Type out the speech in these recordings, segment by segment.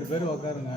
2 பேர் உட்காருங்க.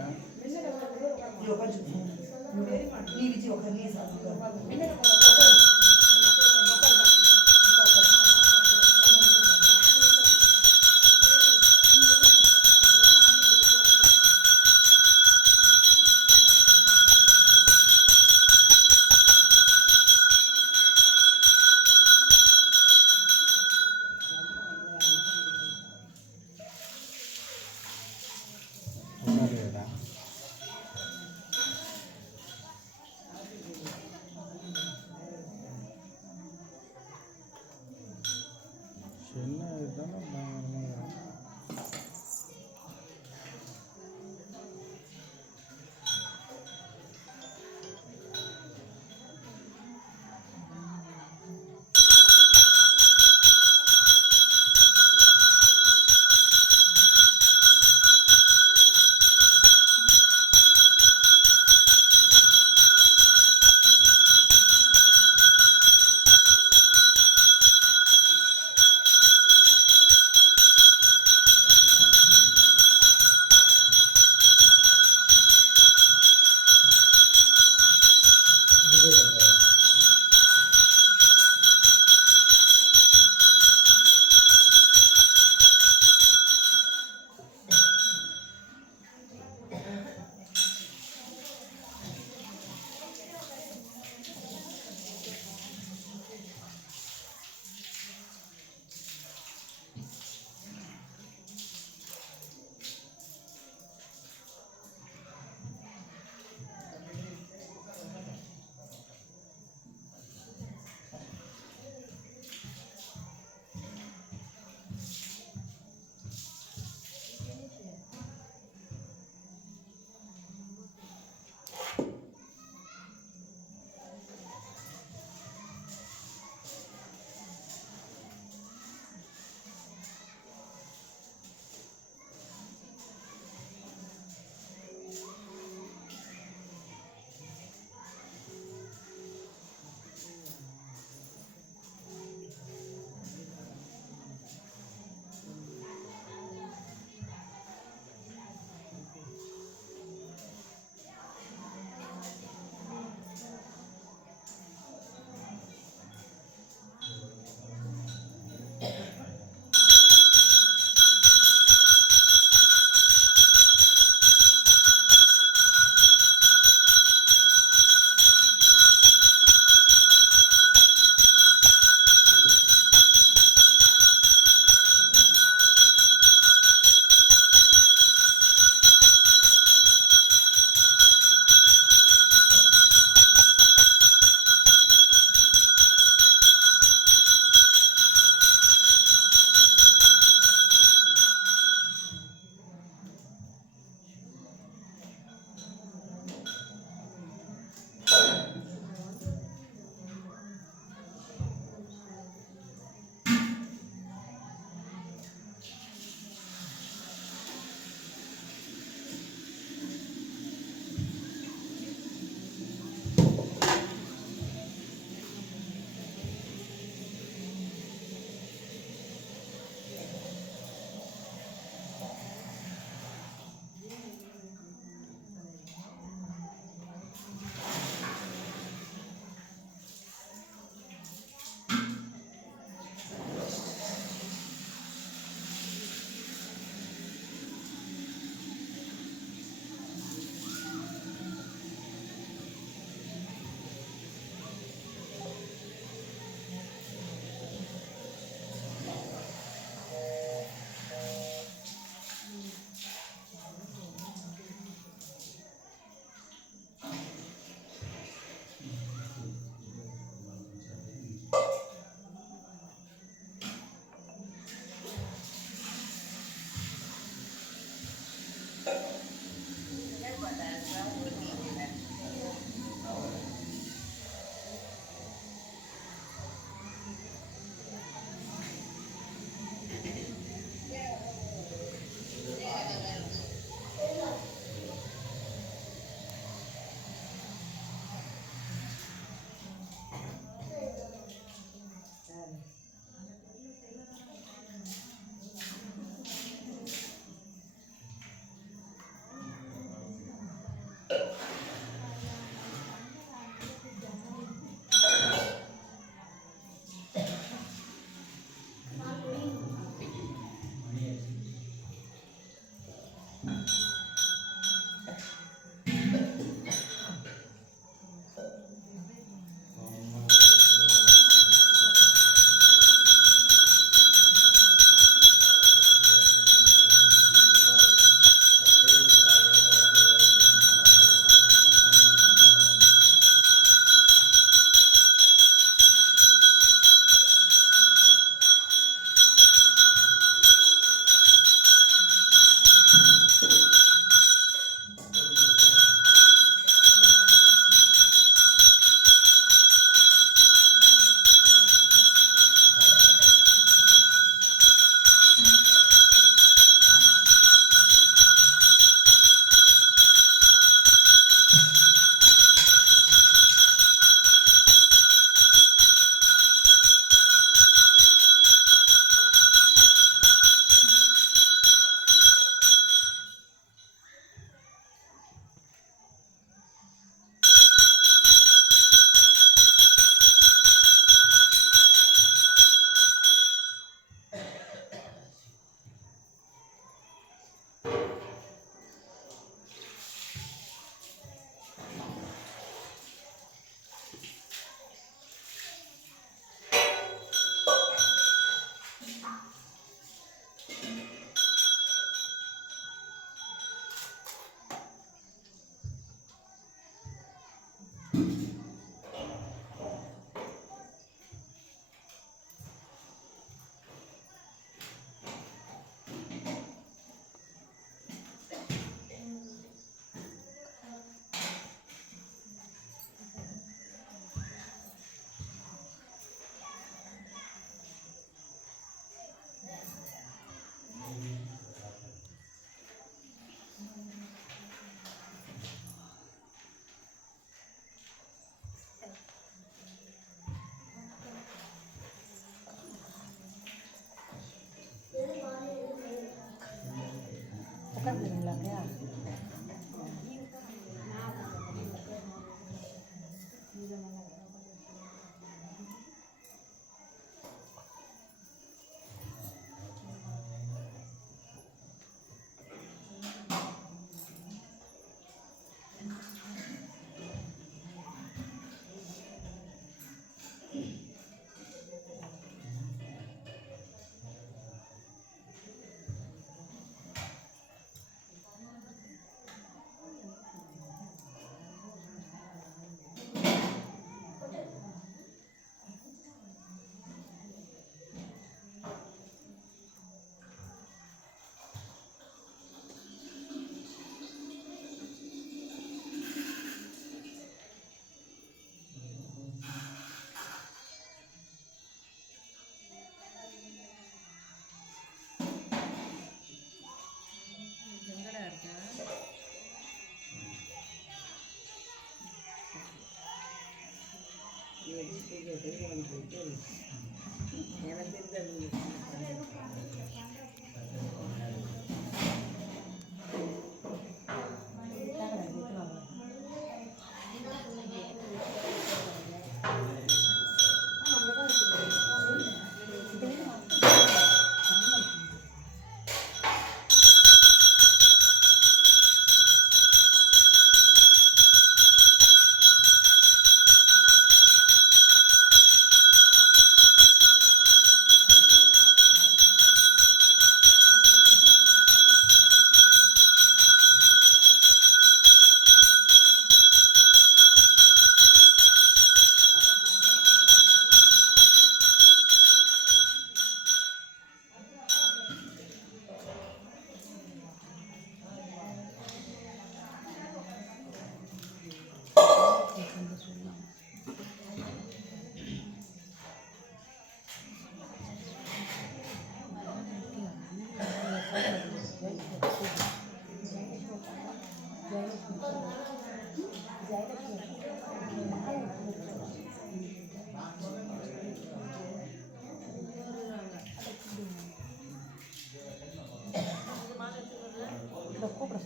கூப்பிட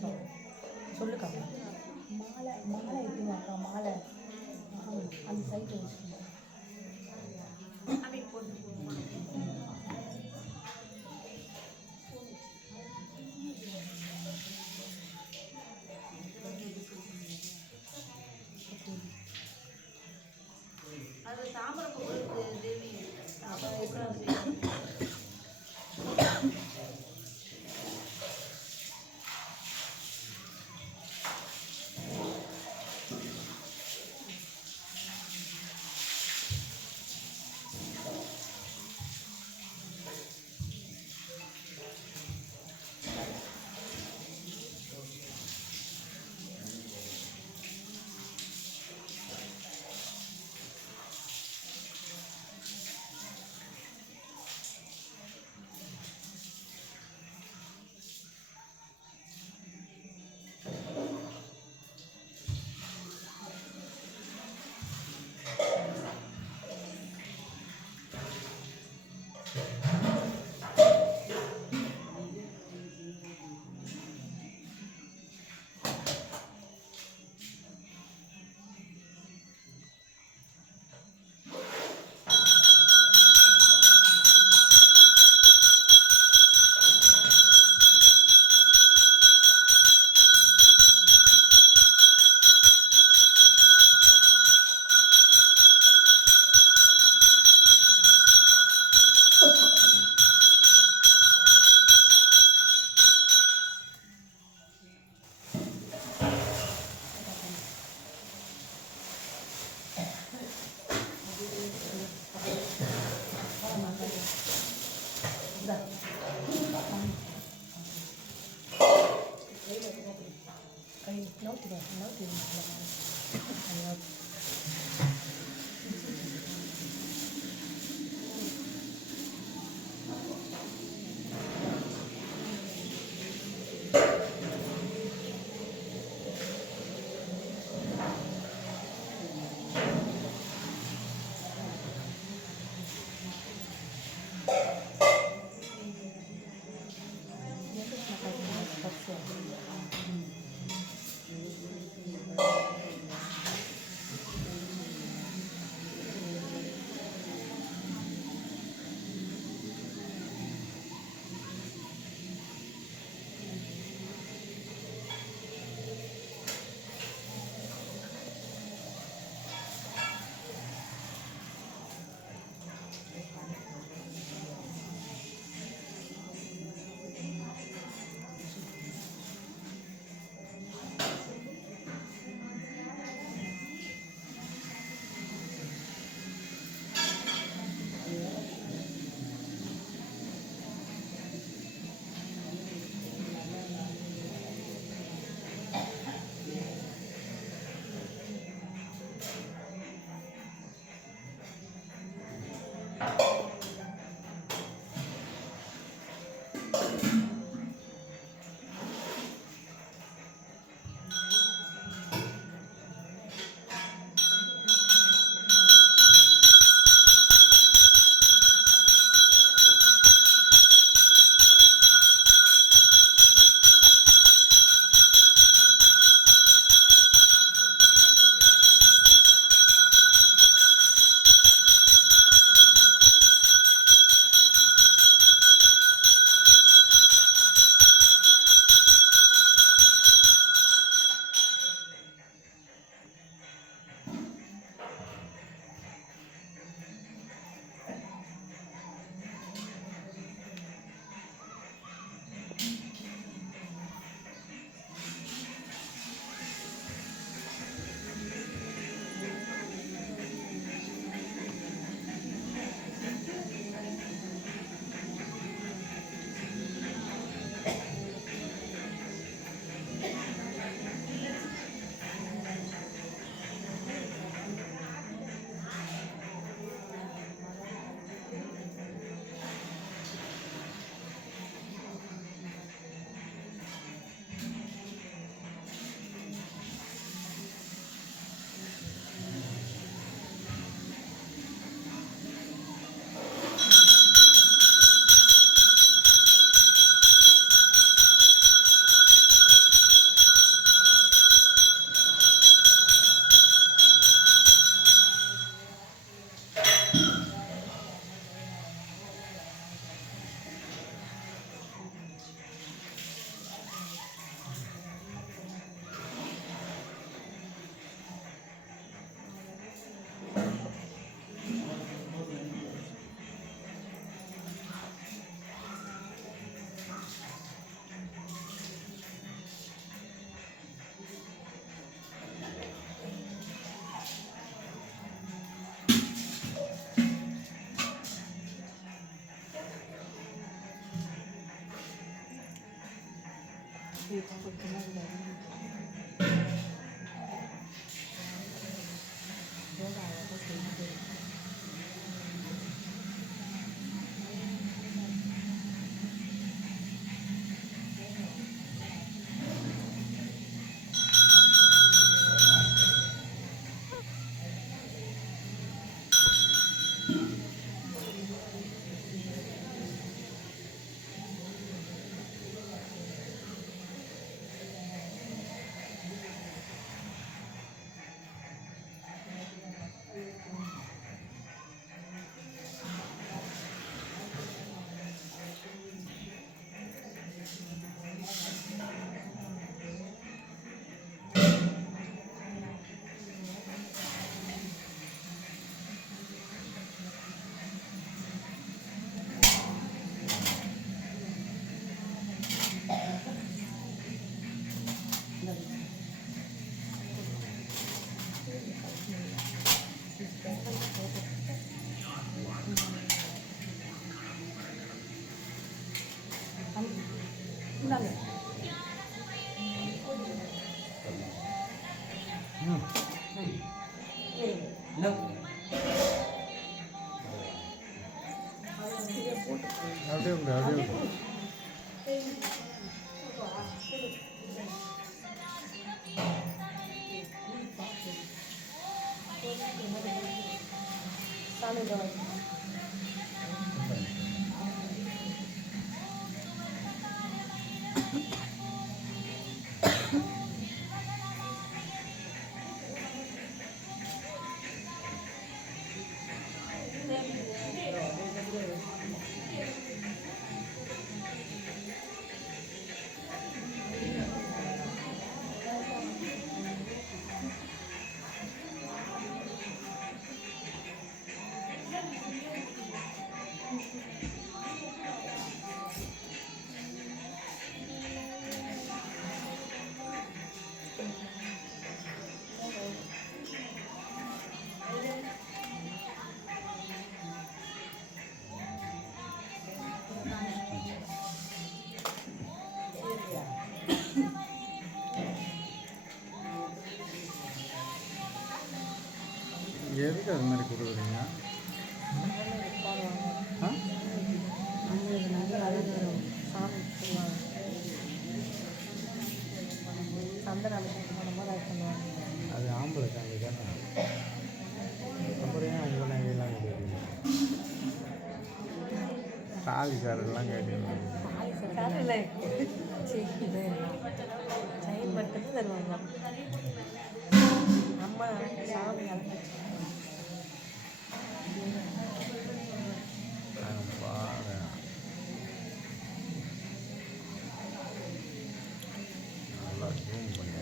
சொல்லுக்கா மாலை மாலை எப்படின்னாக்கா மாலை அந்த சைட்டில் வச்சுக்கோங்க. அது தாமரை தேவி இந்தாங்க. அப்படியே உண்டு அப்படியே உண்டு எதுக்கு அது மாதிரி கொடுக்குறீங்க? ஆ அது ஆம்பளை சாமி தானே, அப்புறம் ஏன் உங்கள் நகையெல்லாம் கேட்குறீங்க? தாலிக்காரெல்லாம் கேட்குறீங்க. அம்மா சாமி பாரு நல்லா ஜூம் பண்ணி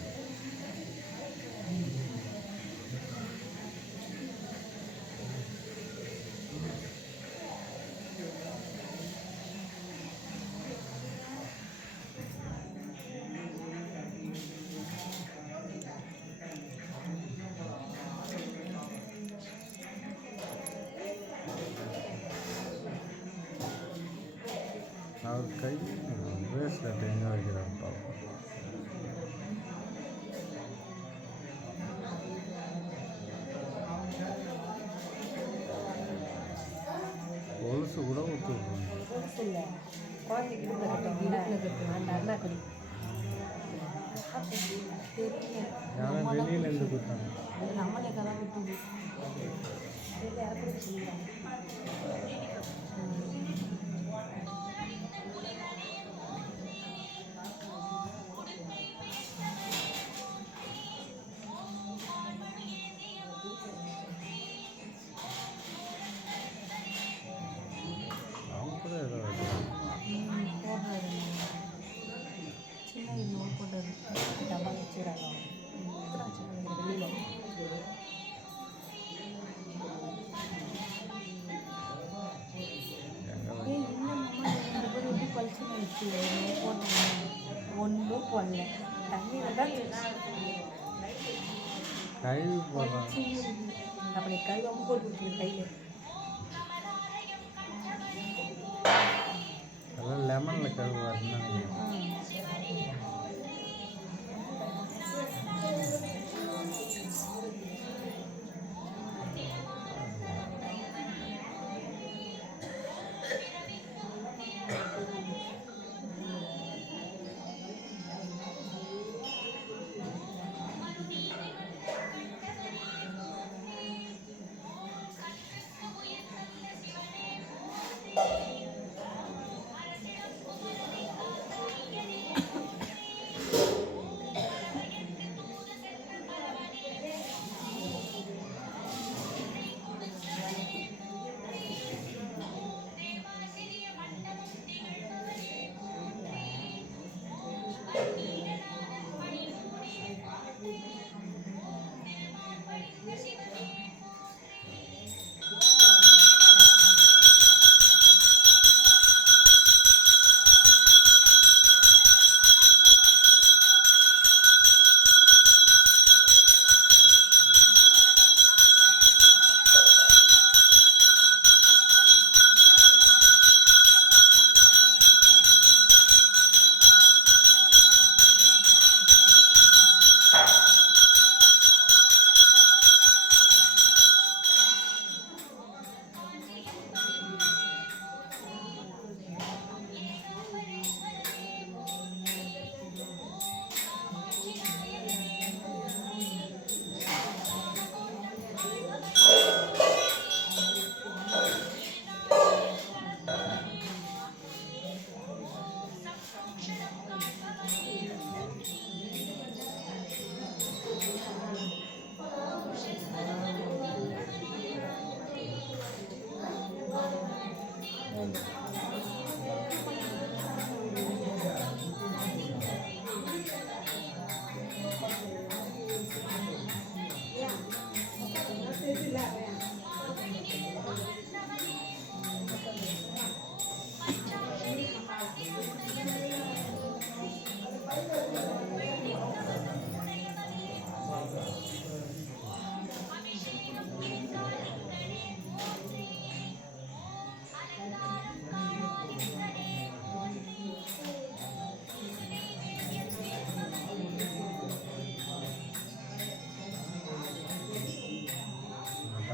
அவர் கை பிரேஸ்லெட் எங்கே வைக்கிறாரு பார்ப்போம். கொலுசு கூட ஊற்று யாரும் வெளியிலேருந்து கொடுத்தாங்க. அவங்க கூட ஏதோ வைக்கிறாங்க. ஒன்றும் போடல தண்ணியில் தான் கழுவி போடுறாங்க. அப்படி கழுவாம போட்டு விட்டுரு கையில். அதெல்லாம் லெமனில் கழுவுவாருன்னு நினைக்கிறேன்.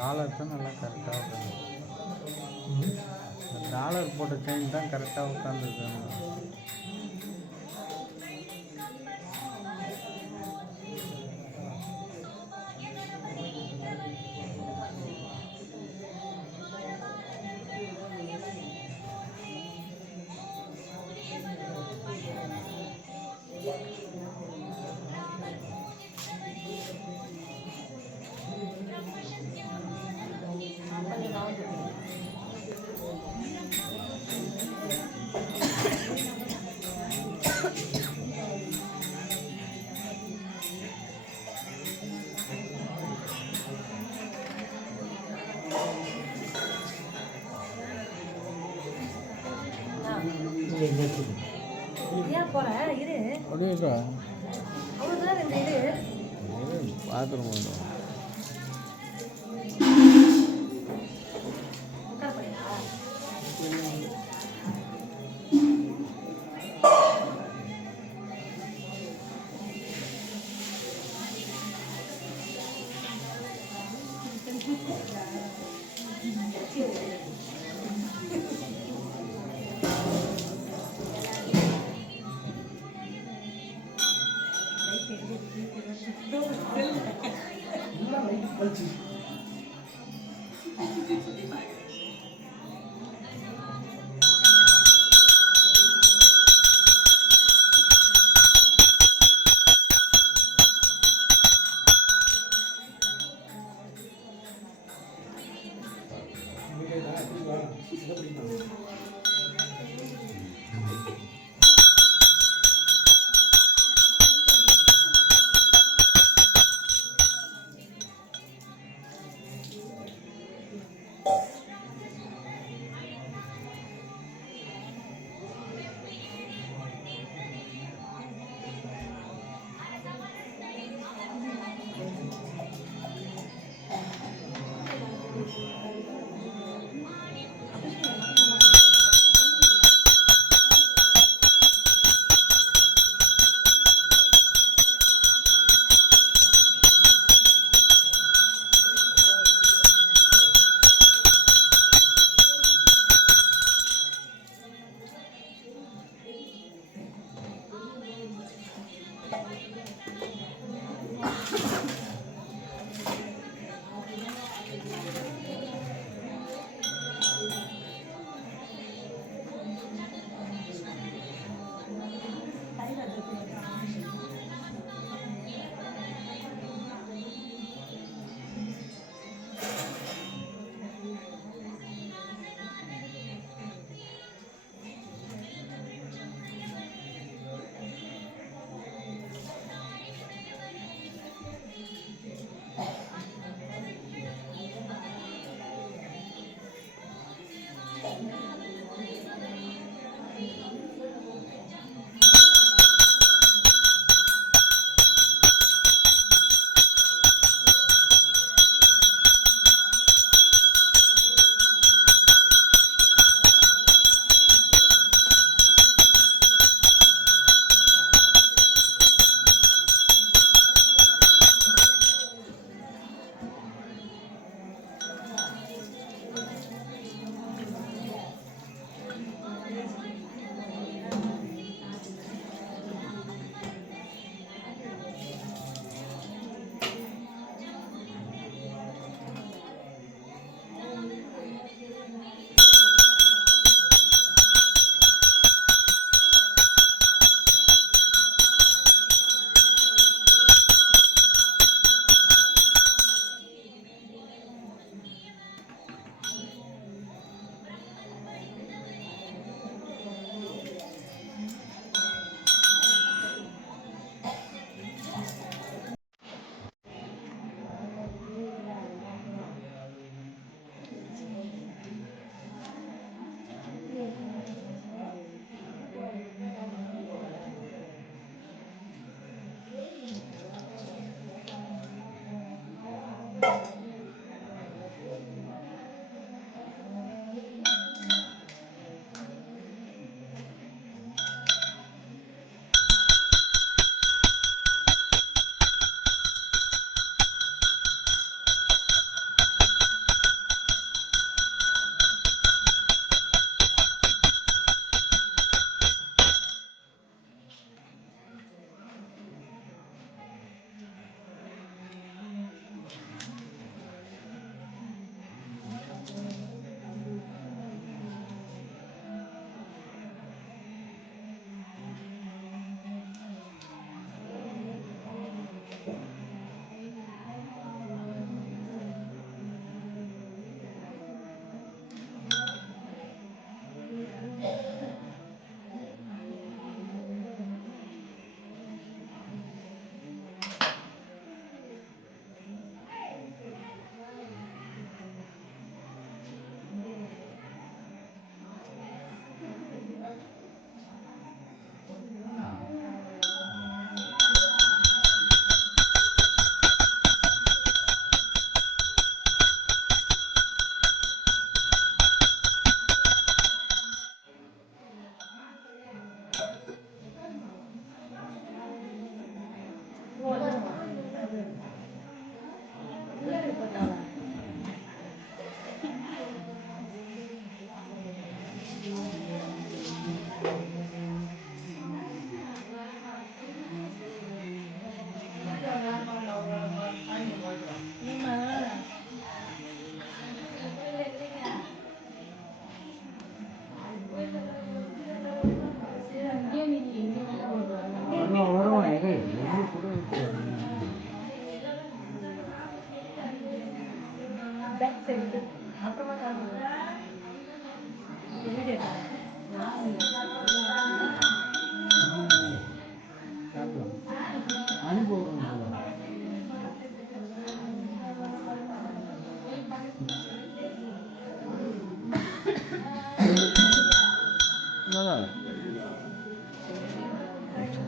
டாலர் தான் நல்லா கரெக்டாக உட்காந்து. டாலர் போட்ட செயின் தான் கரெக்டாக உட்காந்துருக்காங்க. ஏன் போற இரு அப்படியேக்கா அவ்வளோதான் ரெண்டு இரு பாத்ரூம் வந்தோம். உட்கார போறியா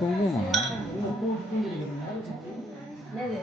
குங்குமா என்னது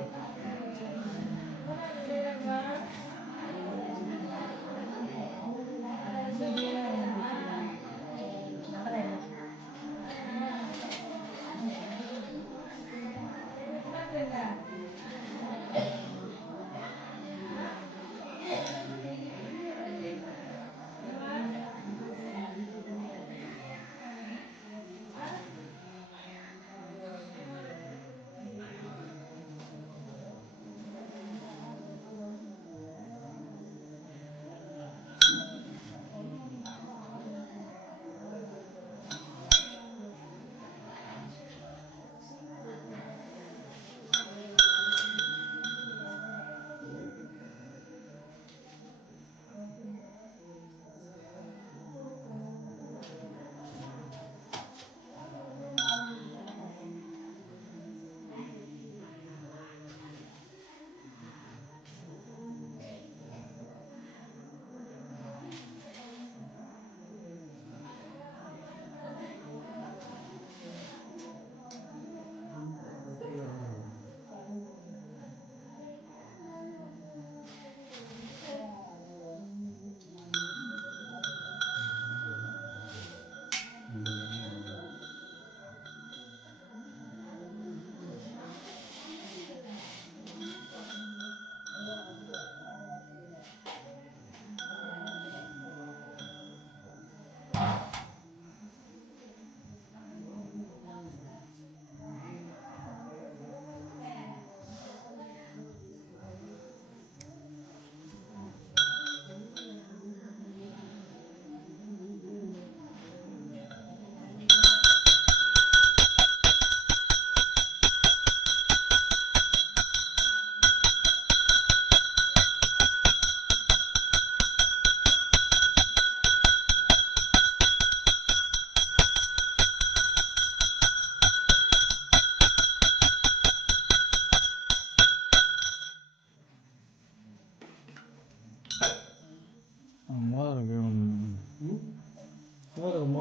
அப்புறம் என்ன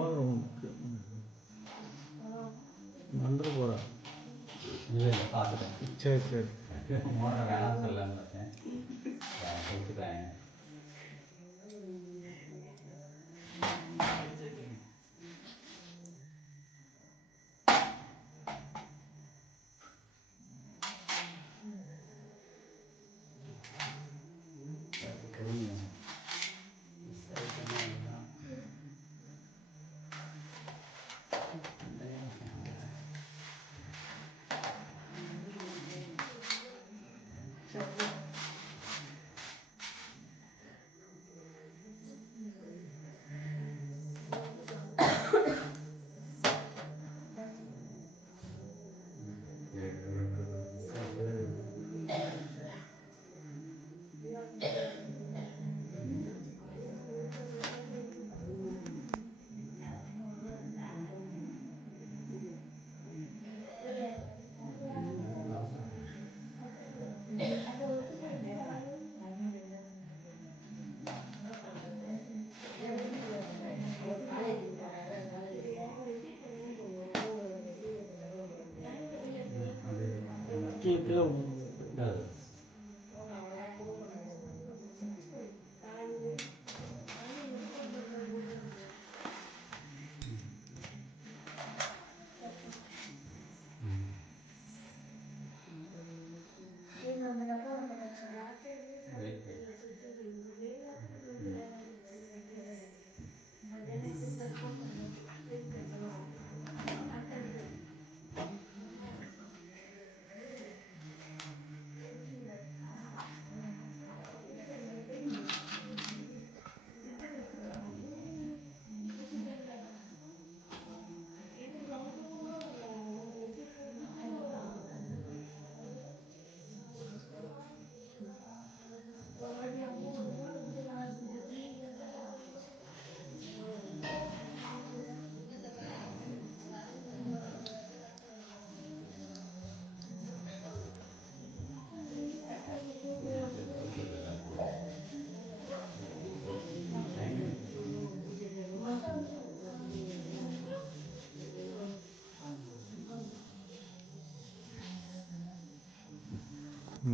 வந்துட போகிறேன். இல்லை பார்த்துட்டேன். சரி சரி. மோட்டர் வேணாம்னு சொல்லலாம்னு பார்த்தேன். கொடுத்துட்டாங்க. கீழே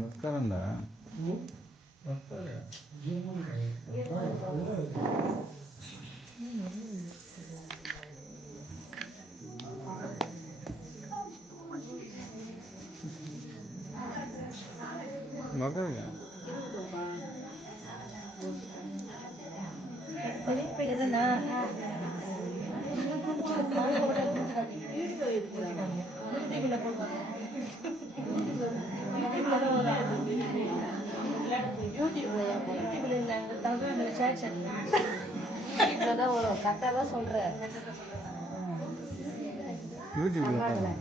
வஸ்தாரண்டா மகங்க எதுனா கரெக்டாக தான் சொல்கிறேன். யூடியூப்ல போடுறேன்.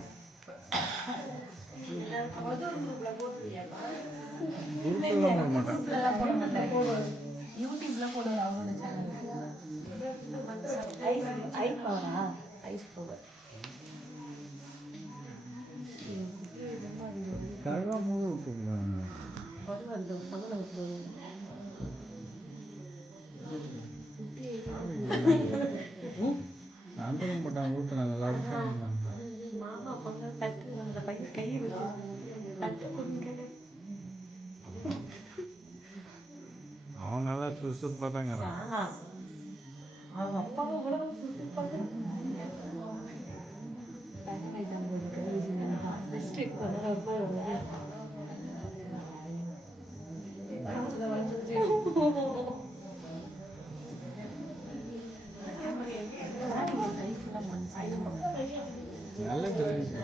குரூப்லாம் போட மாட்டேன். யூடியூப்ல போடுவேன் அவரோட சேனல். ஐஸ் பவரா? Ice power. கழுவாம விட்டுருங்க. அந்தரம் போட்டாங்க ஊற்றுனா நல்லா இருக்கும். மாமா பொங்கல் தட்டு அந்த பையன் கையை வச்சு தட்டு கொடுங்க. அவன் நல்லா சுறுசுறுப்பாக தாங்க அவன் அப்பாவை கூட சுற்றுப்பாங்க. நல்ல தெரிஞ்சு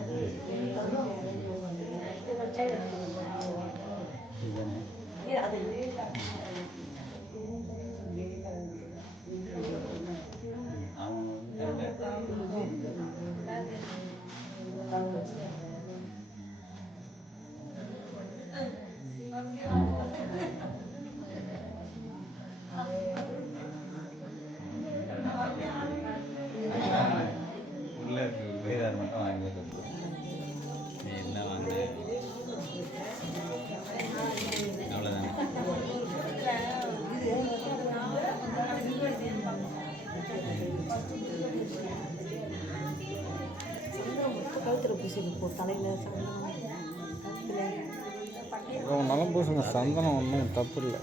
உள்ள இருக்கு வேதார் மட்டும் வாங்கி வைக்கிறது. நீ என்ன வாங்கின அவ்வளோதானே. கழுத்துல பூசி தலையில் நலம் பூசுங்க. சந்தனம் ஒன்றும் தப்பு இல்லை.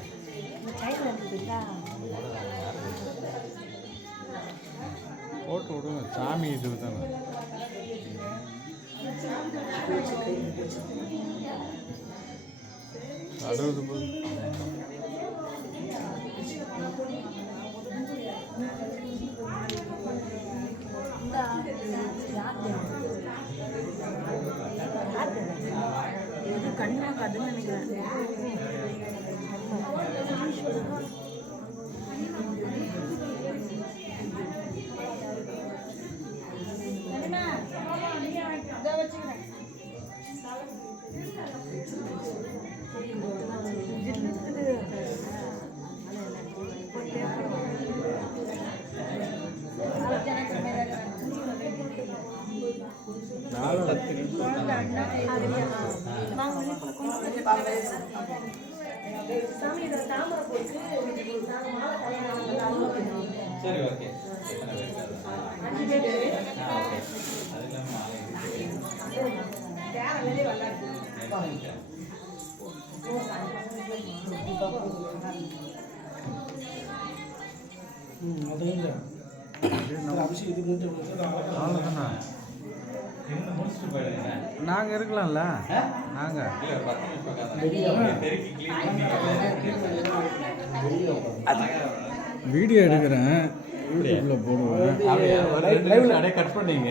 போட்டு விடுங்க. சாமி இது தானே. அறுபது கண்ணா கதுன்னு நினைக்கிறேன். சரி ஓகே. அது அவ்வளோதாண்ணா. நாங்கள் இருக்கலாம்ல. நாங்கள் வீடியோ எடுக்கிறேன், யூடியூப்பில் போடுவேன். அப்படியே கட் பண்ணீங்க.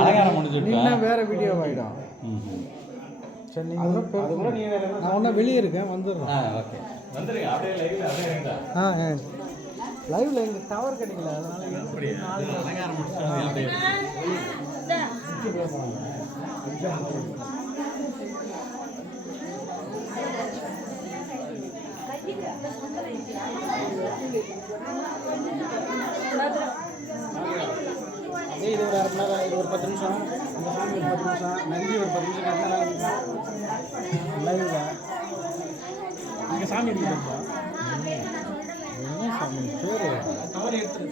அலங்காரம் முடிஞ்சுட்டு இன்னும் வேறு வீடியோ ஆகிடும். சரி, நீங்கள் நான் ஒன்றா வெளியே இருக்கேன், வந்துடுறேன். ஓகே வந்துடுங்க. அப்படியே லைவ்ல அப்படியே இருந்தா லைவ்ல எங்கள் டவர் கிடைக்கல, அதனால அப்படியே அலங்காரம் முடிச்சுட்டு அப்படியே இது ஒரு அரை மணி நேரம், இது ஒரு 10 நிமிஷம், அந்த சாமி ஒரு 10 நிமிஷம், நந்தி ஒரு 10 நிமிஷம் லைவ்ல இங்கே சாமி எடுக்கிறப்பா. என்ன சாமி பேர்? தவறு எடுத்துரு.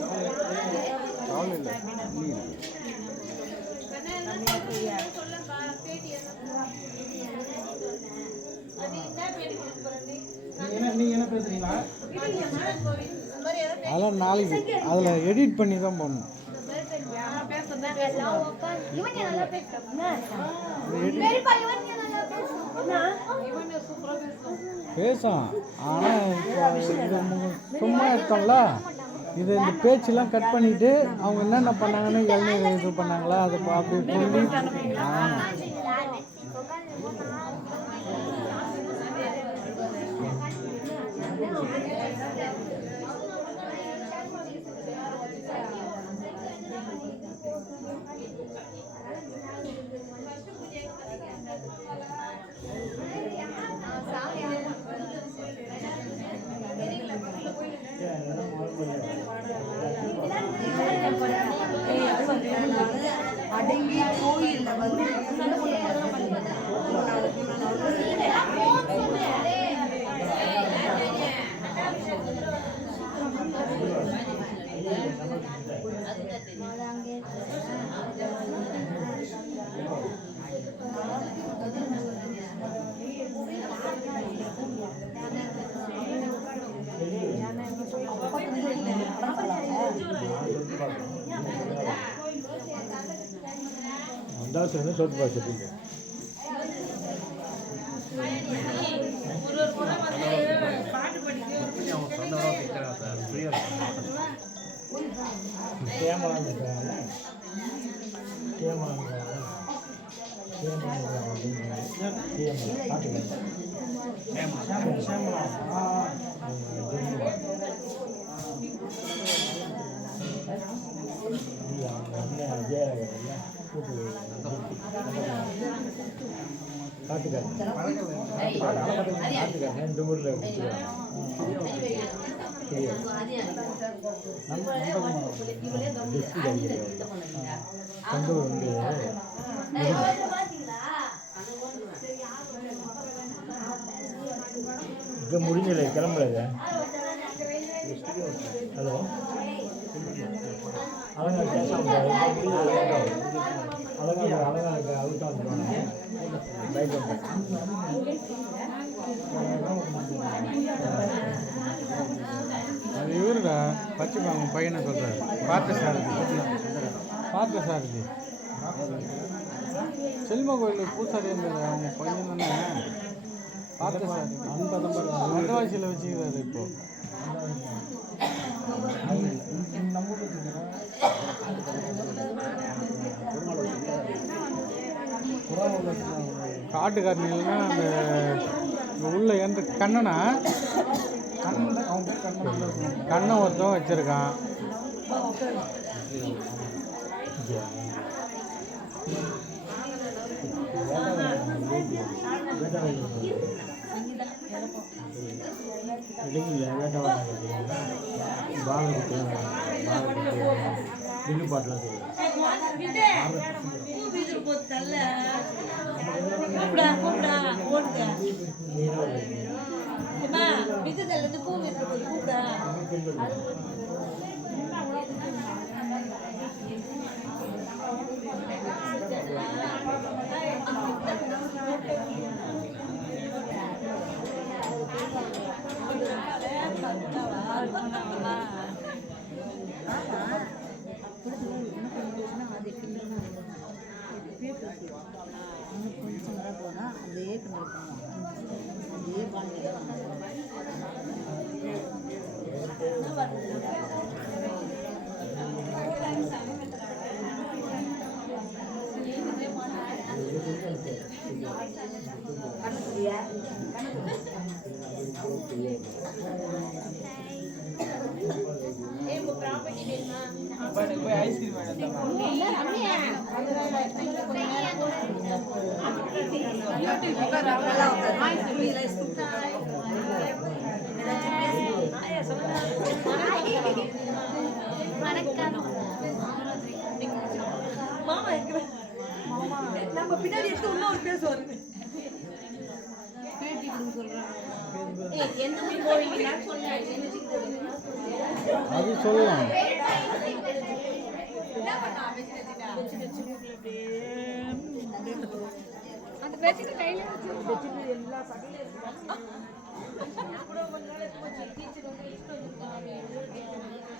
தவறு இல்லை. நீ அதெல்லாம் நாளைக்கு அதில் எடிட் பண்ணி தான் போடணும். பேசும் ஆனால் இப்போ சும்மா எடுத்தோம்ல இது இந்த பேச்செல்லாம் கட் பண்ணிவிட்டு அவங்க என்னென்ன பண்ணாங்கன்னு இளநீர் இது பண்ணாங்களா அதை அப்படி சொல்லி அடங்கி கோயில்ல வந்து அந்தாசு சொட்டு பார்த்துட்டு இந்த ஊரில் இங்கே முடிஞ்சல கிளம்புறது. ஹலோ அலங்கா பேசாம அலங்காருக்கு அழுத்தான் பைக் அது இவருடா பச்சைப்பாங்க பையனை சொல்கிறாரு. பார்த்த சாரதி செல்வ கோயிலுக்கு பூசாரி இருந்தார் அவங்க பையன் தானே. பார்த்த சாரதி வந்தவாசியில் வச்சுக்கிறாரு. இப்போ காட்டுக்காரனா அந்த உள்ள எந்த கண்ணனை கண்ணை ஒருத்தன் வச்சிருக்கான். பாட்டுலாம் நம்ம பின்னாடி எடுத்து உள்ள ஒரு பேசுவாரு. அது சொல்லலாம். வச்சுட்டு கையில வச்சு வச்சுட்டு எல்லா சகையில இருக்கு கூட கொஞ்ச நாள் எடுத்து டீச்சர் வந்து லிஸ்ட் வந்துருக்காங்க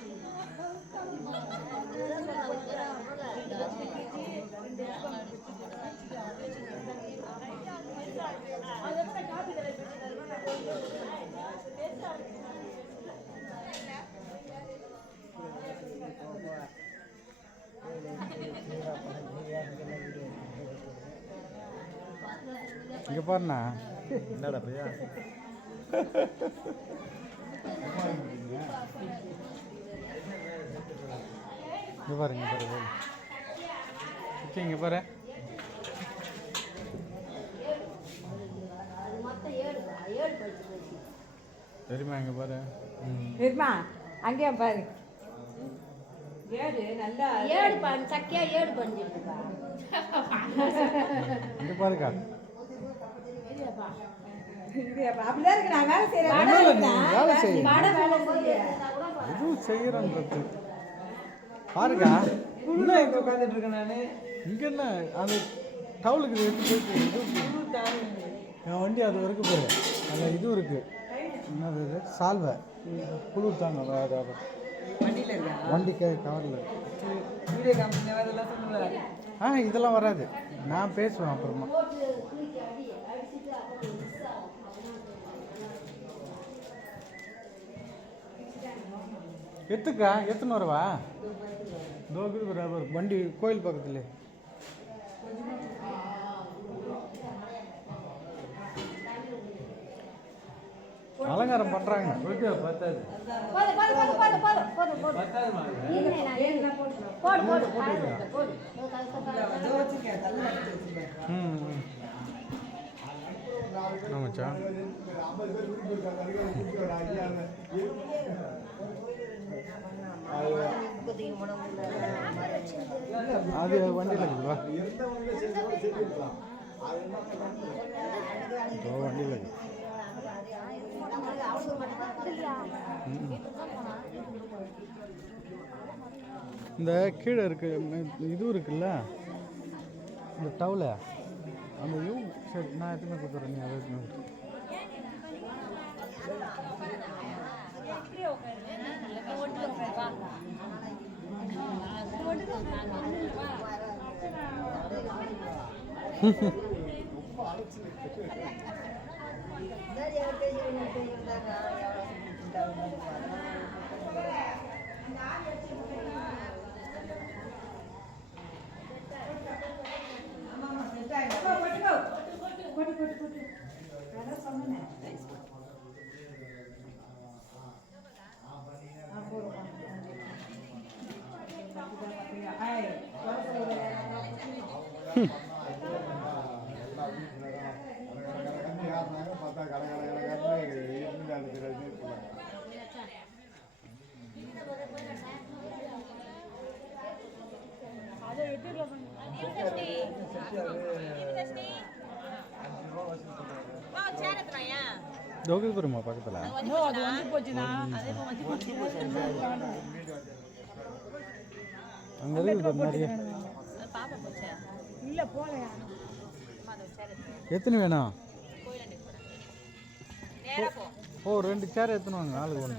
இங்கே பாருண்ணா என்னடா பையா இங்கே பாருங்க இங்கே பாரு தெரியுமா இங்கே பாரு இருமா அங்கேயா பாரு ஏடு நல்லா ஏடு பண்ணி சக்கியா ஏடு பண்ணிருக்கா இங்கே பாருக்கா அப்படிதான் இருக்கு நான் வேலை செய்யறேன் வேலை செய்ய வேலை செய்ய எதுவும் செய்யறன்றது பாருக்கா இன்னும் இங்கே உட்காந்துட்டு இருக்கேன் நான் இங்கே என்ன அந்த டவுலுக்கு எடுத்து போயிட்டு என் வண்டி அது வரைக்கும் போயிரு அதில் இதுவும் இருக்குது என்னது இது சால்வை குளிர் தாங்க வண்டியில் இருக்கேன் வண்டி கவரில் வீடியோ காமிச்சு அதெல்லாம் சொல்லுவேன் இதெல்லாம் வராது நான் பேசுவேன் அப்புறமா எத்துக்கா எத்தனை வரவா வண்டி கோயில் பக்கத்துல அலங்காரம் பண்றாங்க பத்தாது ஆமாச்சா அது வண்டியில் இருக்குல்ல வண்டியில் இருக்கு இந்த கீழே இருக்கு இதுவும் இருக்குல்ல இந்த டவுல அந்த சரி நான் எத்தனை கொடுத்துறேன் நீ அதை எத்தனை கொடுத்து தோகபுரமா பக்கத்துல அது வந்து போச்சுனா அங்க இருக்கு நிறைய இல்ல போலையா எத்தனை வேணும் ஓ 2 சேர் எத்தனை வாங்க ஆளுக்கு ஒன்று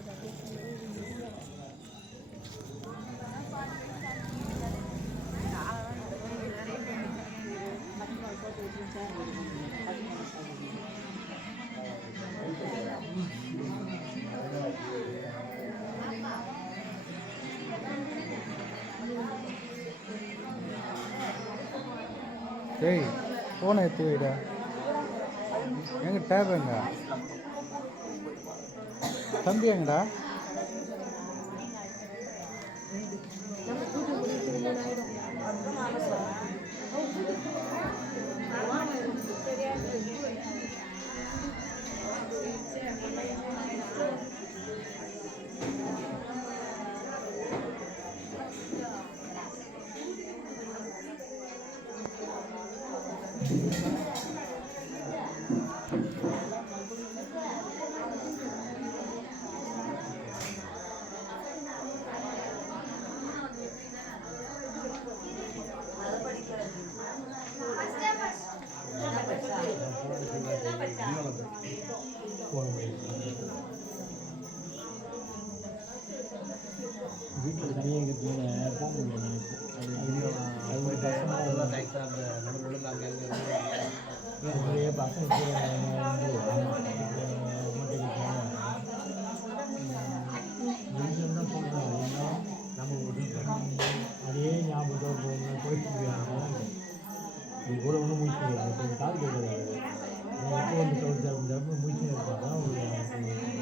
டேய் ஃபோனை எடுத்து வைடா எங்க டேப் எங்க தம்பி எங்கடா வீட்டில் தனியாக இருக்கிறதுனால போக முடியல அது மாதிரி பசங்க நிறைய பசங்க நம்ம அதே ஞாபகம் போயிட்டு இது கூட ஒன்றும் முடிச்சு முடியாது கால் கேட்கறாரு எப்போ வந்து தவிர்த்து முடிச்சு இருப்பாங்க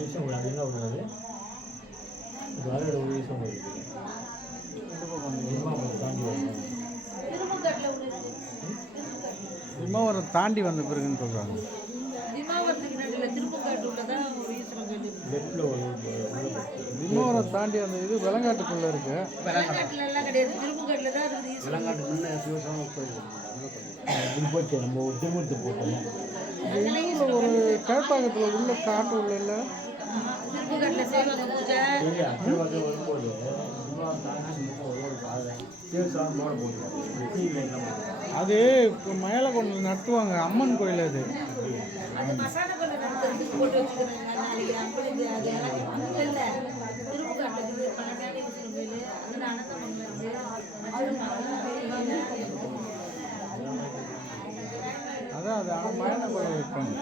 ஈசம் அது என்ன பண்ணுறது வரவோட ஈசம் தாண்டி வரணும் விமாவரம் தாண்டி வந்த பிறகுன்னு சொல்கிறாங்க. விமாவரம் தாண்டி அந்த இது வெளங்காட்டுக்குள்ளே இருக்கு. இது போச்சு நம்ம ஒரு திருமணத்து போட்டோம் ஒரு கேட்பாக்கத்தில் உள்ள காட்டு உள்ள இல்லை வரும்போது அது மேலே கொண்டு நட்டுவாங்க. அம்மன் கோயில் அது. அதான் அது ஆனால் மயான கோயில் வைப்பாங்க.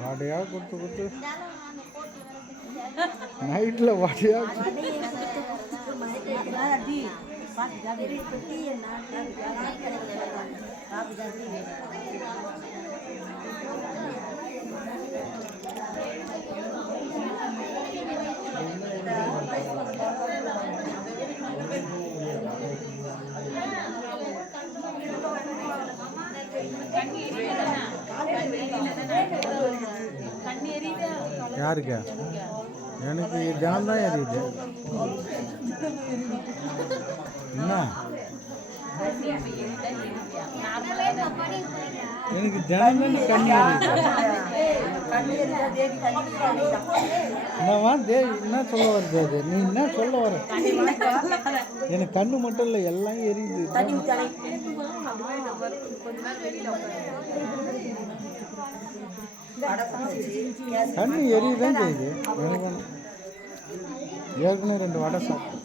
வாடையாக கொடுத்து கொடுத்து நைட்டில் வாடையாக யாருக்கு? எனக்கு தினம்தான் எரியுது. என்ன எனக்கு தினம்தான் கண்ணி எரியுது. என்னவா தேவி என்ன சொல்ல வருது? அது நீ என்ன சொல்ல வர? எனக்கு கண்ணு மட்டும் இல்லை, எல்லாம் எரியுது. கண்ணு எரியுதான் செய்யுது எனக்கு ஏற்கனவே 2 வடை சாப்பிட்டேன்.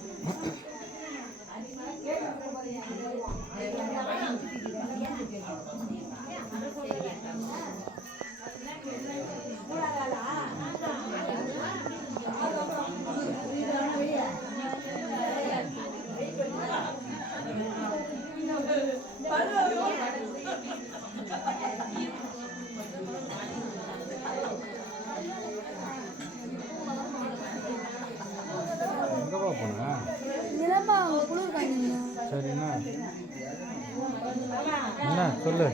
எங்கப்பா போனா சரிண்ணா என்ன சொல்லு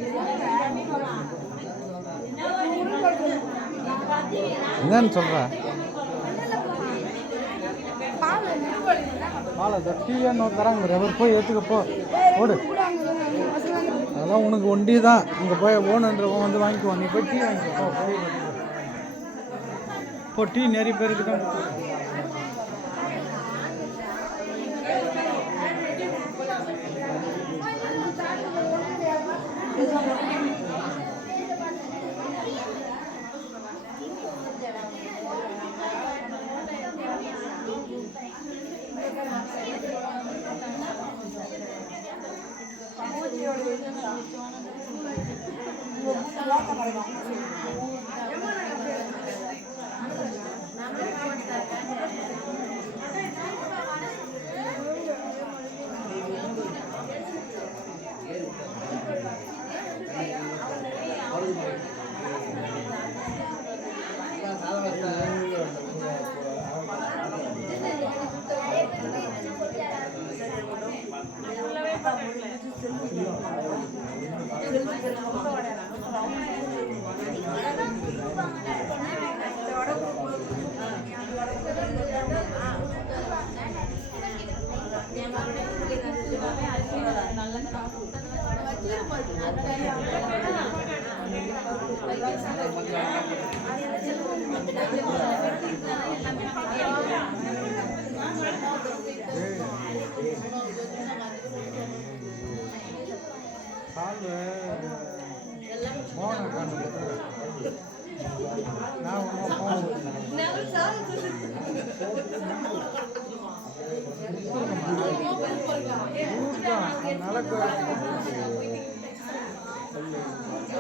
என்னன்னு சொல்ற பாலை டீயா நோ தராங்க எவர் போய் ஏற்றுக்கப்போ ஓடு அதெல்லாம் உனக்கு ஒண்டி தான் இங்கே போய் ஓனுன்றவன் வந்து வாங்கிக்குவான் நீ போய் டீ வாங்கிக்கோ போய் இப்போ டீ நிறைய பேருக்கு தான்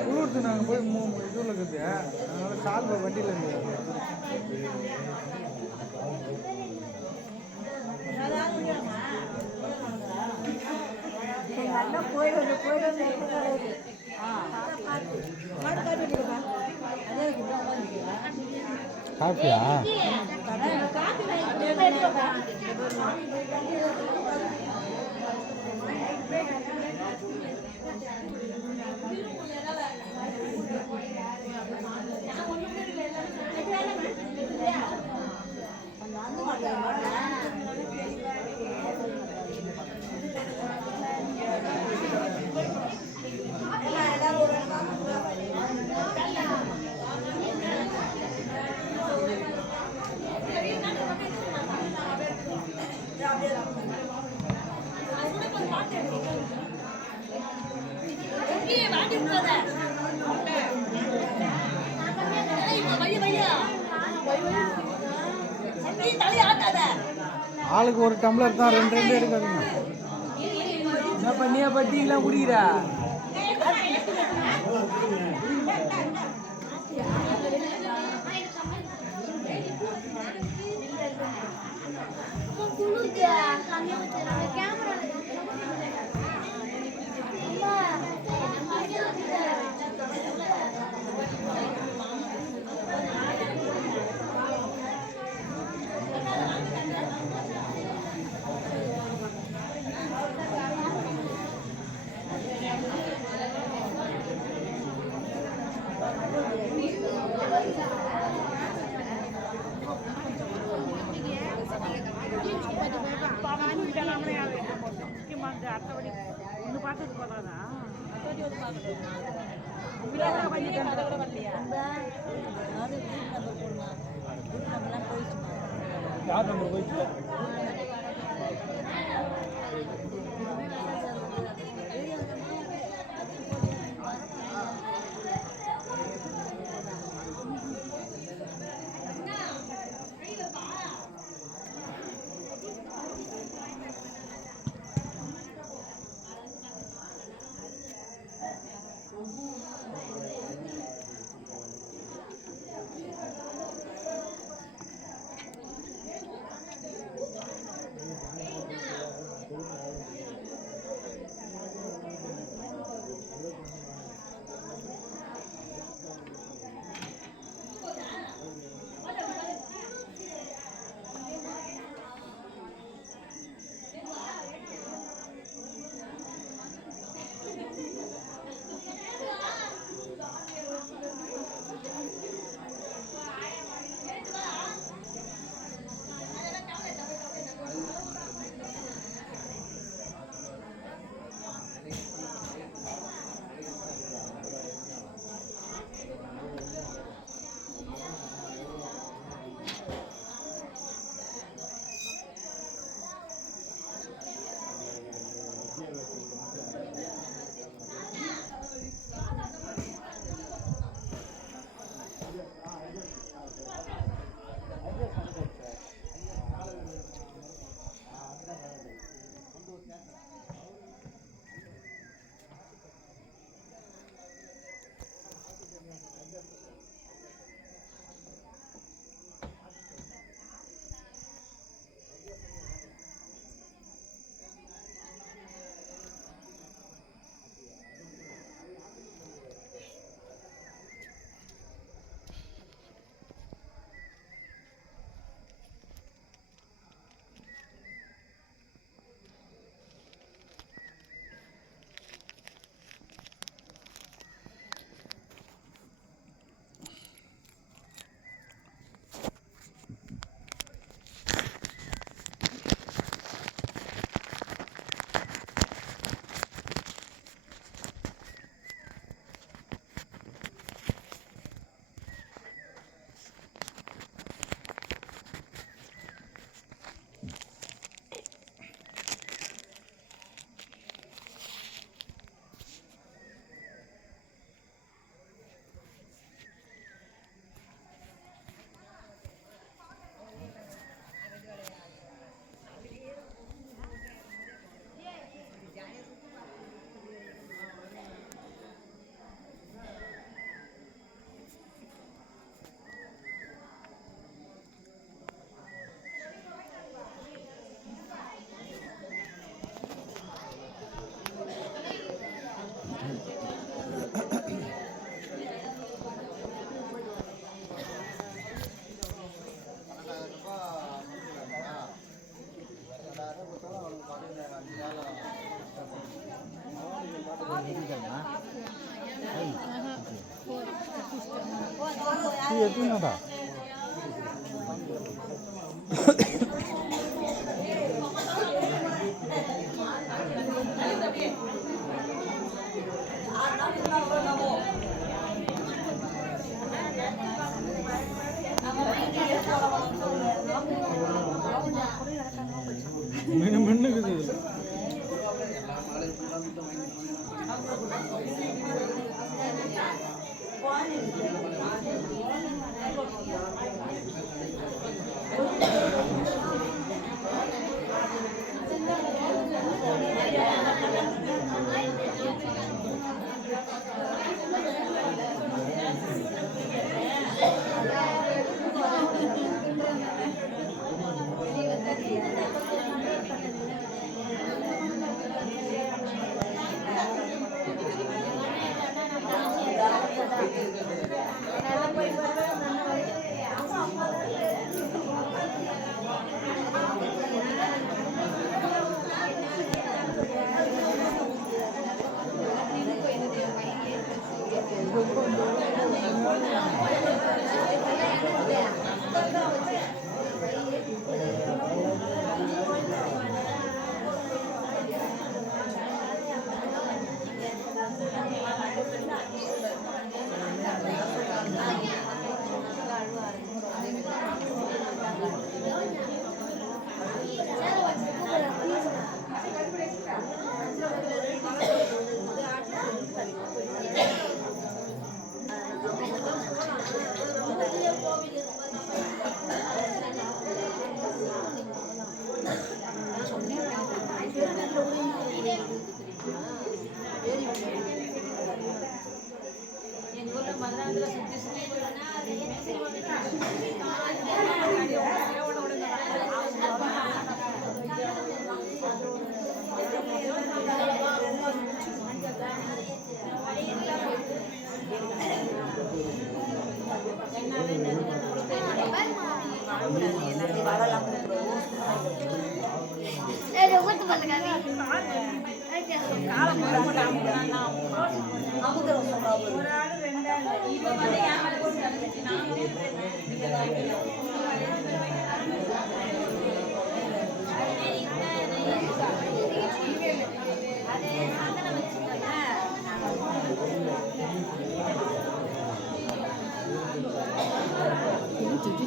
குளிர்த்து நாங்கள் போய் இதில் இருக்குது அதனால சால்வை வண்டியில் இருந்து காப்பியா ஆளுக்கு ஒரு டம்ளர் தான் 2 எடுக்காதீங்க. என்ன பண்ணியா பட்டிலாம் குடிக்கிறா யார் நம்பர் போயிட்டு எத்தனடா மின்னுக்குது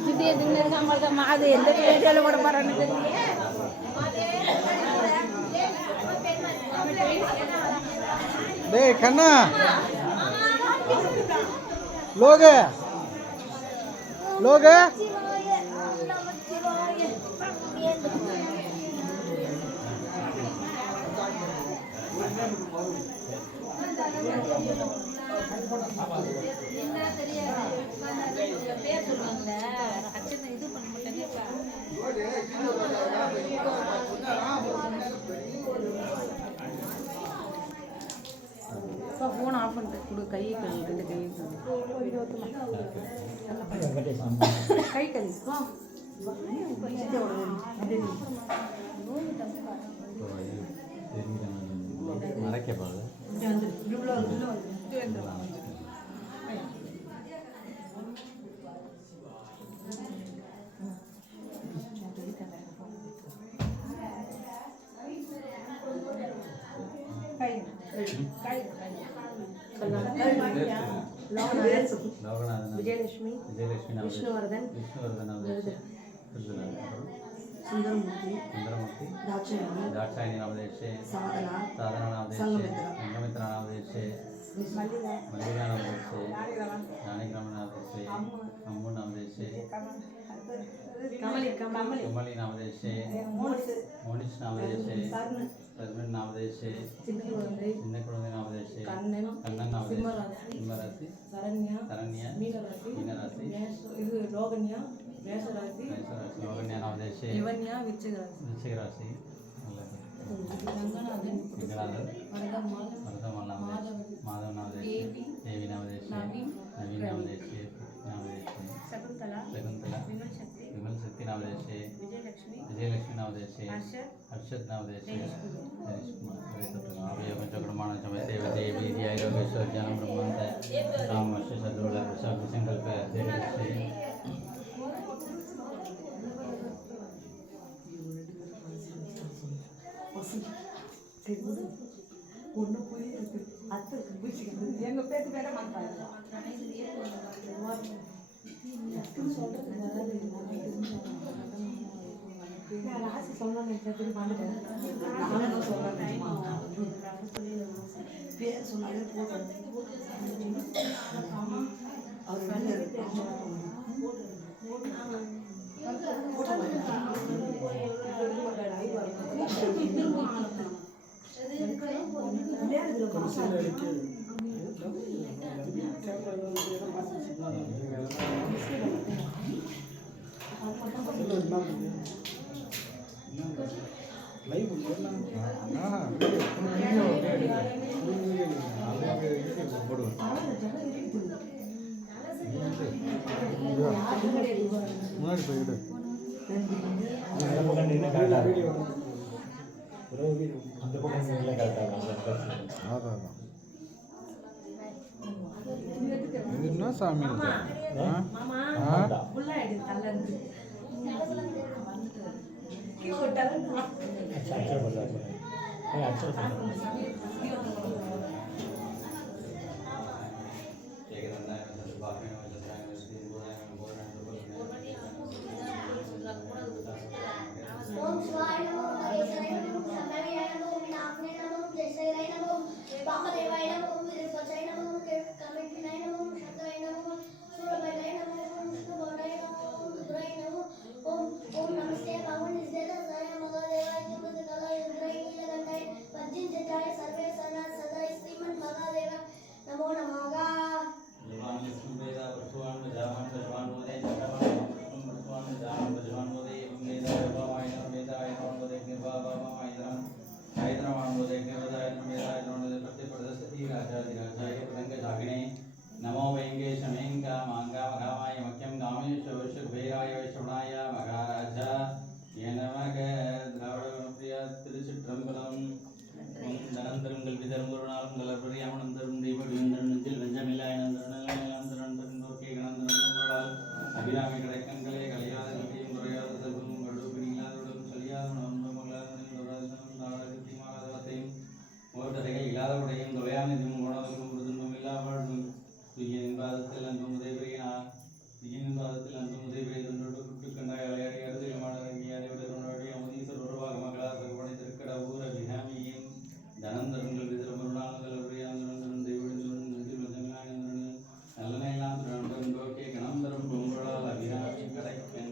சுற்றி எதுன்னு இருக்காம அது எந்த வீடியோவில் கூட போகிறான்னு தெரியல. டேய் கண்ணா லோக லோக பேர் சொல்லுவாங்க இது பண்ண மாட்டாங்க. ஃபோன் ஆஃப் பண்ணிட்டு கொடு. கையை கழுவி ரெண்டு கையை கை கழுவி மறைக்கப்பாடு விஜயலட்சுமி விஷ்ணுவர்தன் சுந்தரமூர்த்தி दाक्षायणी नामदेशे साधना नामदेशे संगमित्रा नामदेशे मल्लिका नामदेशे जानकीराम नामदेशे अम्मू नामदेशे कमली नामदेशे मोनिश नामदेशे सर्वन नामदेशे चिन्नकुळंदे नामदेशे कन्नन नामदेशे सिंहराशि शरण्य मीनराशि रोगण्य मेषराशि रोगण्य नामदेशे वृश्चिक राशि विघ्नाधर वर्धमान नामदेशे माधव नामदेशे देवी नामदेशे नवीन नामदेशे शकुंतला विमल शक्ति नामदेशे विजयलक्ष्मी नामदेशे हर्षद नामदेशे हरीश कुमार अवयव चक्रमाण देवी देवी आरोग्य ज्ञान ब्रह्मांड राम संकल्प எங்க பேத்து பேர மாட்டாங்க ராசி சொன்னேன் பேர் சொன்னாலே போதும் லைவ் போடுவேன் முன்னாடி போய்கிட்டு அதான் இது என்ன சாமி ओम शिवाय नमो महेशाय नमो शंभवाय नमो विनाशने नमो जयसेनाय नमो वामदेवाय नमो वीरभद्राय नमो कमेटिनाय नमो शक्राय नमो सूरभद्राय नमो विष्णुभद्राय नमो रुद्राय नमो ओम ओम नमस्ते भगवान निजदेवाय महादेवाय तिरुपतिकलाय रुद्राय नीलकंठाय वज्रजटाय सर्वे सदा सदा श्रीमन् महादेव नमो नमः नमो वेंगेश मेंगा मांगा मगामाय मक्यम गामेश वैश्य भैराय वैश्रवणाय मगाराज ये नमः द्राविड प्रिय तिरुचित्रंबलम धनंतरम कल्पितरम गुरुनाम गलप्रियामनंतरम देवविंदरम नंजिल वंजमिलायनंदरनलयनंदरनंदरन दोर्के गणंदरनंदरन अभिरामी कடைக்கங்களே கலையாத கல்வியும் குறையாத செல்வமும் கடுபிடியாதோடும் சொல்லியாதோடும் மங்களாதோடும் நாடகத்தி மாறாதவத்தையும் ஓட்டதைகள் இல்லாதவடையும் தொலையானதும் குணதும் குருதும் இல்லாமல் துயின் பாதத்தில் அன்பும் உதவியா துயின் பாதத்தில் அன்பும் உதவியை தொண்டோடு குட்டுக்கண்டாய் விளையாடி அறுதில் மாடரங்கி அறிவுடைய தொண்டோடி அமுதீசர் உருவாக மகளா சகோபனை திருக்கட ஊர வினாமியும் தனந்தரங்கள் விதிர முருநாள்கள் உரையாந்தரன் தெய்வடன் நெஞ்சில் வந்தங்களாய் நல்லனையெல்லாம் நோக்கே கணந்தரம் பொங்கலால் அபிராமி கிடைக்க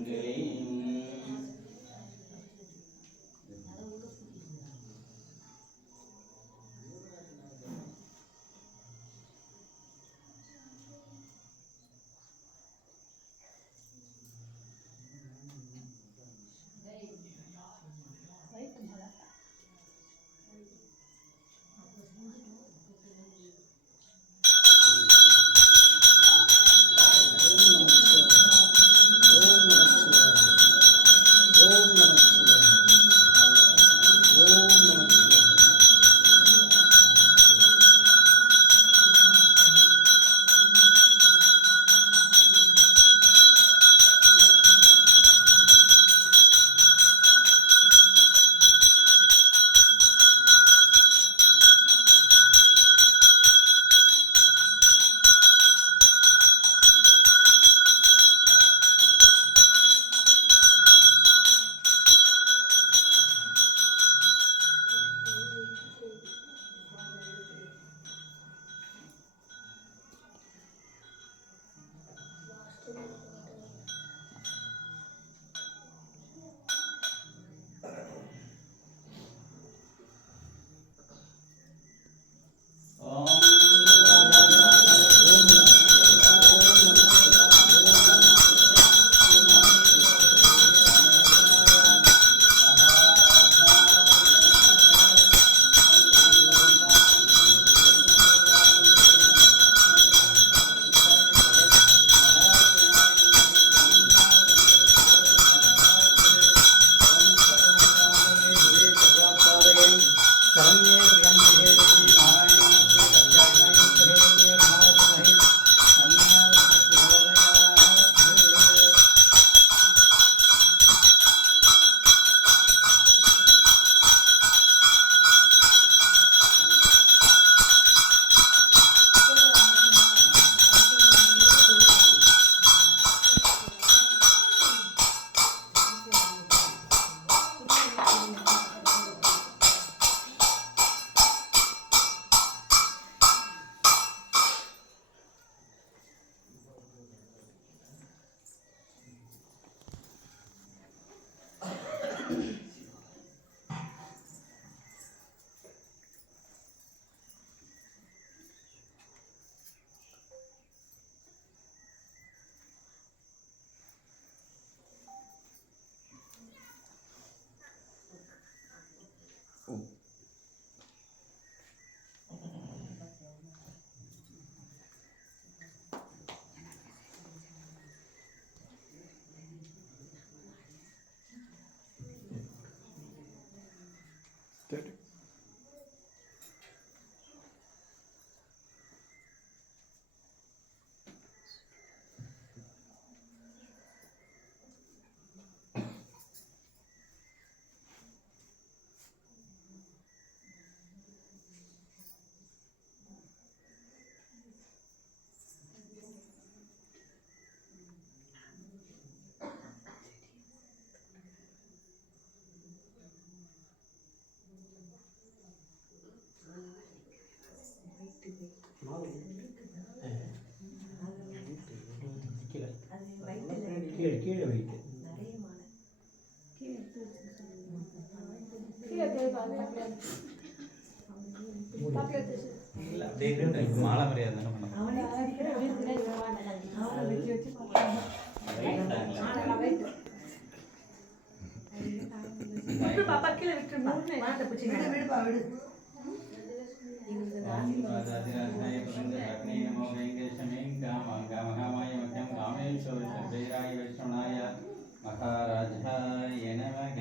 கீழே கீழே வைத்து இல்லை அப்படியே இருக்கு. மாலை மரியாதை தானே பண்ண பாப்பா கீழே விட்டுருப்பா மாட்டை பிடிச்சி நமோ வெங்கடேஷமேங்காமகாமாய மக்கியம் காமேஸ்வராய வைஷ்ணவனாய மகாராஜாய நமக.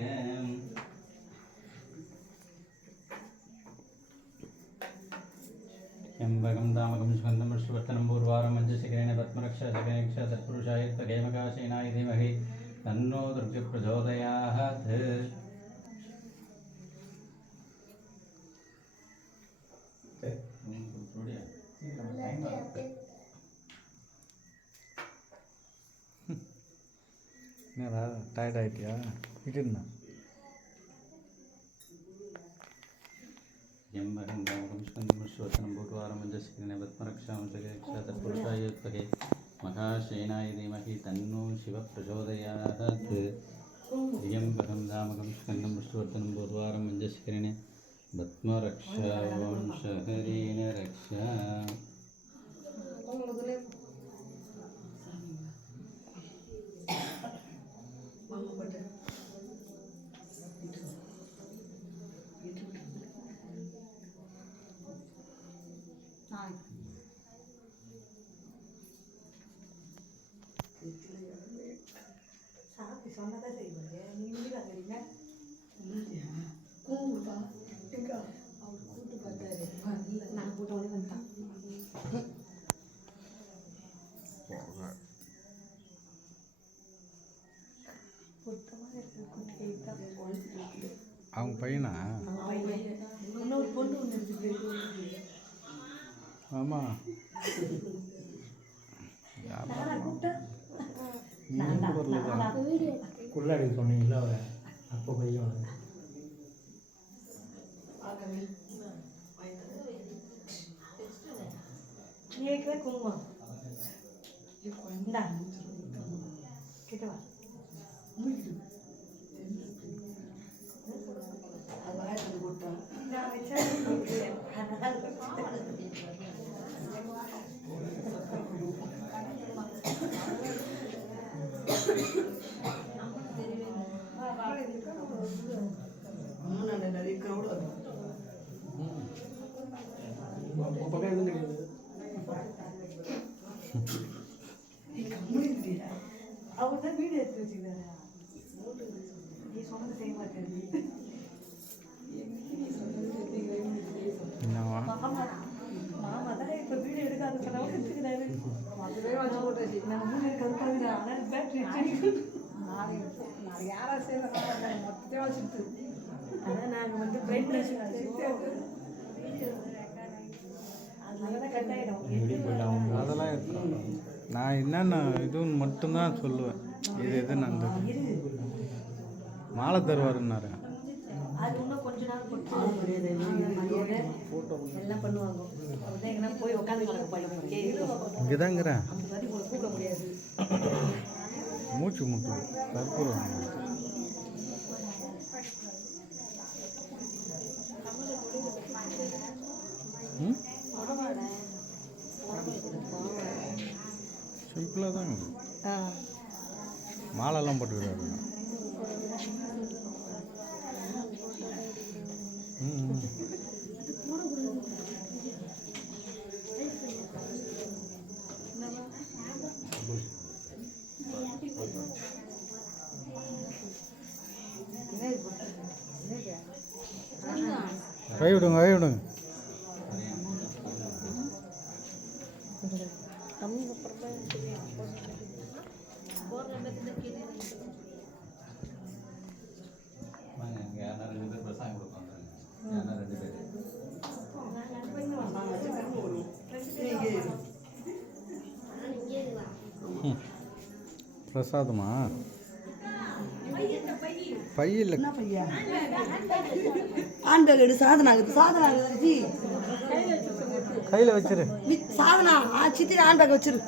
எம்பகம் தாமகம் சுகந்தம் விஷ்ணுவர்த்தனம் பூர்வாரம் மஞ்சசிகரேண பத்மரக்ஷ சகனக்ஷ தத்புருஷாய தகேமகாசேனாய தீமஹி தன்னோ துர்க பிரச்சோதயாத். என்னடா டயர்ட் ஆகிட்டியா விட்டுருந்தா எம்பகம் தாமகம் சுகந்தம் விஷ்ணுவர்த்தனம் பூர்வாரம் மஞ்சசிகரேண பத்மரக்ஷாம் சகனக்ஷ தத்புருஷாய மகாசேனாய தீமஹி தன்னோ சிவ பிரச்சோதயாத். त्र्यम्बकं दामकं स्कन्दं विष्णुवर्धनं पूर्वारं मञ्जस्करेण पद्मरक्षांशहरेण रक्षा. சொன்னதான் செய்வாங்க நீங்க கேட்குறீங்க அவர் கூட்டு பார்த்தாரு நான் கூட்டோடனே வந்துட்டான். அவங்க பையனா? இன்னொரு பொண்ணு ஒன்று இருக்குது. ஆமாம் குள்ளாடி சொன்னீங்களா அவரை அப்போ பையன் நீக்கவே குங்குமம் இந்தா கிட்ட வா. நான் வச்சா அவர் தான் வீடு எடுத்து வச்சுக்கிறாரு. நீ சொன்னது செய்ய மாட்டேன். என்னவா மாமா தான் இப்போ வீடு எடுக்காத சொன்னவங்க எடுத்துக்கிறாரு. அதுவே வச்சு போட்டாச்சு. நான் வீடு எடுக்காது ஆனால் பேட்டரி நாளைக்கு யாராவது சேர்ந்த மொத்தத்தையும் வச்சுட்டு அதான் நாங்கள் வந்து பிரைட்னஸ் அதனால தான் கட் ஆகிடும். அதெல்லாம் எடுத்துரும். நான் என்னென்ன இதுன்னு மட்டும்தான் சொல்லுவேன். இது எது நடந்தது மாலை தருவாருன்னாரு. அது இன்னும் கொஞ்ச நாள் போட்டு எல்லாம் பண்ணுவாங்க. அப்படிதான் எங்கன்னா போய் உட்காந்து இங்கே தாங்கிறேன். அந்த மாதிரி உங்களை கூப்பிட முடியாது. மூச்சு முட்டு கற்பூரம். சிம்பிளாக தாங்க மாலைலாம் போட்டுக்கிறாரு. கை விடுங்க கை விடுங்க. யாரா 2 பேர் பிரசாதம் கொடுப்பாங்க. யாரா 2 பேர் பிரசாதமா பையில் ஆண்பேக் சாதனாகுது சாதனாகுது கையில் வச்சிரு. சாதனா சித்திர ஆண்பேக் வச்சிரு.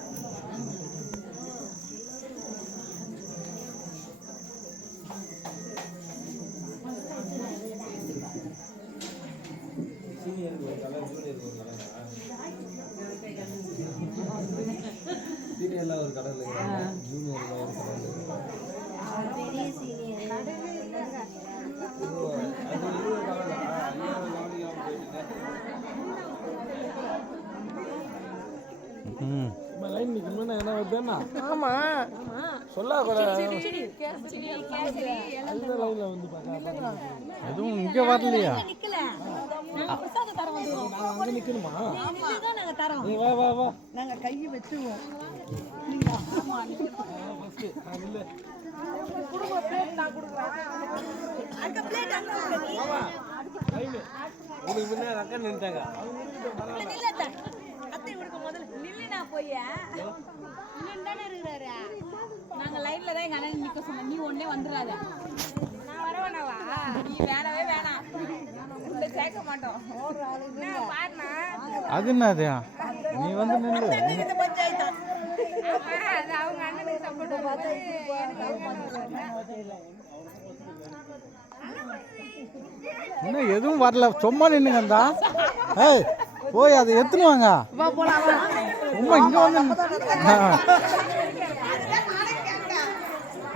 என்னண்ணா ஆமா சொல்ல எதுவும் இங்கே வரலையா? அங்கே நிற்கணுமா? நீ வா வா வா. நாங்க கையை வச்சுருவோம் உங்களுக்கு முன்னே அக்கா நின்றுட்டாங்க. நாங்க லைன்ல தான் எங்க அண்ணன் நிக்க சொன்னோம். நீ ஒண்ணே வந்துடாத. நான் வர வேணாவா? நீ வேணவே வேணாம். உள்ள சேர்க்க மாட்டோம். பாருண்ணா. அது என்னது? நீ வந்து நில்லு. ஆமா, அது அவங்க அண்ணனுக்கு சப்போர்ட் பண்ணுவாங்க. இன்னும் எதுவும் வரல, சும்மா நின்னுங்கந்தா. ஏய் போய் அதை எடுத்துன்னு வாங்க. சும்மா இங்க வந்து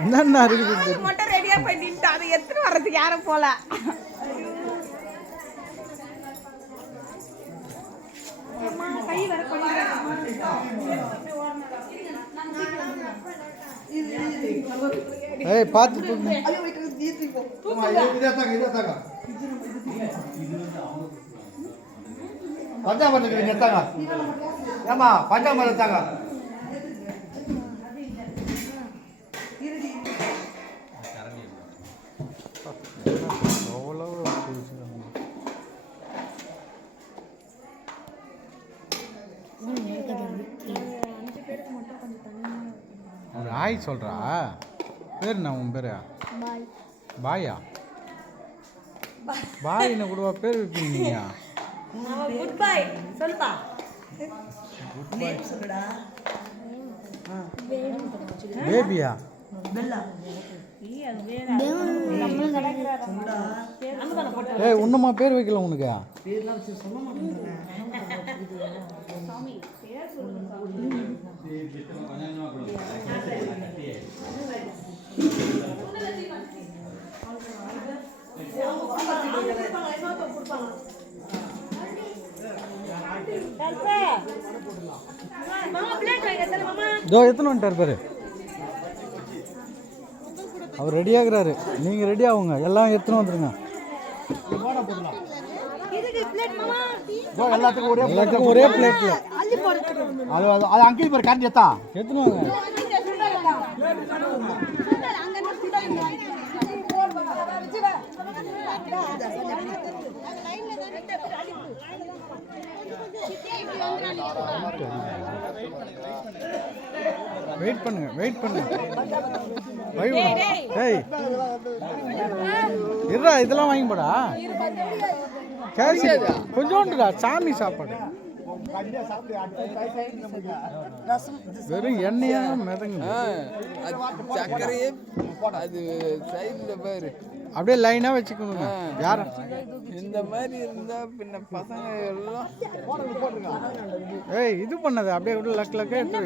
என்னென்ன இருக்குது மட்டும் ரெடியா பண்ணிட்டு அதை எடுத்துட்டு வர்றதுக்கு யாரும் போல. ஏய் பார்த்து தூக்கு. பஞ்சாமரத்துக்கு நிறுத்தாங்க. ஏமா பஞ்சாமரம் எடுத்தாங்க. அவ்வளோ ஒரு ஆய் சொல்கிறா. பேர் என்ன உன் பேர்? பாயா? பாயின்னு கூடவா பேர் வைப்பீங்க நீங்கள்? குட் பை சொல்லுப்பா. நேம் சொல்லுடா. பேபியா? பெல்லா. ஏய் இன்னுமா பேர் வைக்கல உனக்கு? பேர்லாம் வச்சு சொல்ல மாட்டேங்கிறேன். இதோ எத்தனை வந்துட்டார் பேர். அவர் ரெடி ஆகுறாரு. நீங்கள் ரெடி ஆகுங்க. எல்லாம் எடுத்துன்னு வந்துடுங்க. எல்லாத்துக்கும் ஒரே பிளேட்ல அது அங்கிள் பேர் கரண்ட் எத்தா எடுத்துன்னு வாங்க. வெயிட் பண்ணுங்க, வெயிட் பண்ணுங்க. டேய் இருடா, இதெல்லாம் வாங்கி போடா. கேசி கொஞ்சோண்டுடா, சாமி சாப்பாடு. வெறும் எண்ணெயா மிதங்க. சக்கரையே அது சைடில் பேர் அப்படியே லைனா வச்சுக்கணுங்க. யார இந்த மாதிரி இருந்தா பின்ன பசங்க எல்லாம் ஏய் இது பண்ணது அப்படியே விட லக் லக்கே எடுத்து.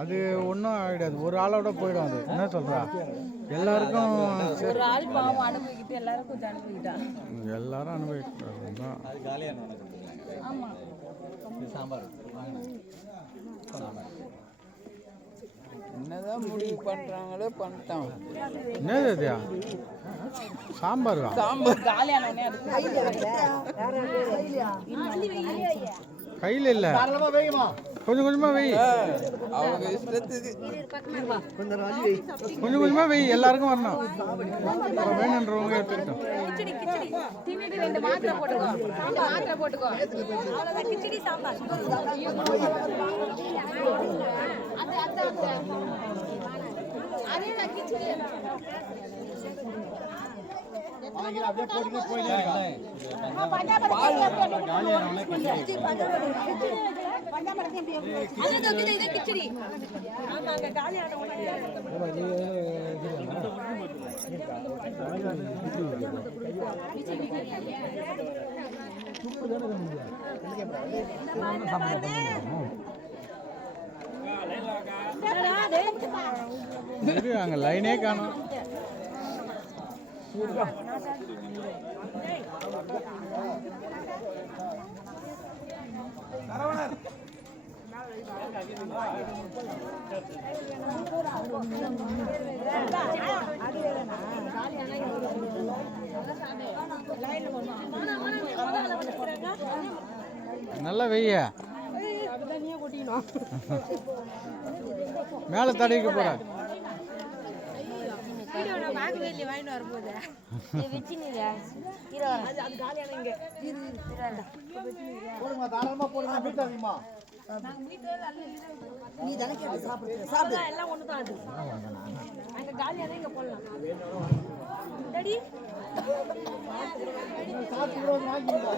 அது ஒன்றும் ஆகிடாது, ஒரு ஆளோட போயிடும். அது என்ன சொல்றா? எல்லாருக்கும் ஒரு ஆள் பாவம் அனுபவிக்கிட்டு எல்லாரும் கொஞ்சம் அனுபவிக்கிட்டா. எல்லாரும் அனுபவிக்கிறாங்க. ஆமா என்னதான் முடிவு பண்றாங்களோ பண்ணிட்டான். என்னது அது? சாம்பார் சாம்பார் காலியானே கையில் இல்லை, கொஞ்சம் கொஞ்சமா வை. அவங்க இஷ்டத்துக்கு கொஞ்சம் கொஞ்சமா வை, எல்லாருக்கும் வரணும். அப்புறம் வேணுன்றவங்க எடுத்துக்கிட்டோம். கிச்சடி கிச்சடி தின்னுட்டு 2 மாத்திரை போட்டுக்கோ. 2 மாத்திரை போட்டுக்கோ. அவ்வளவுதான் கிச்சடி சாம்பார். அது அதே கிச்சடி அங்கே லைனே காணும். நல்லா வெய்ய மேலே தடவிக்க போகிறேன். போடுங்க, தாராளமாக போடுங்க, வீட்டாதீங்கம்மா. நீ தானே கேட்டு சாப்பிடு சாப்பிடு. எல்லாம் ஒன்று தான் அது. அங்கே காலியாக இங்கே போடலாம். டடி காசு கூட வந்து வாங்கிக்கோங்க.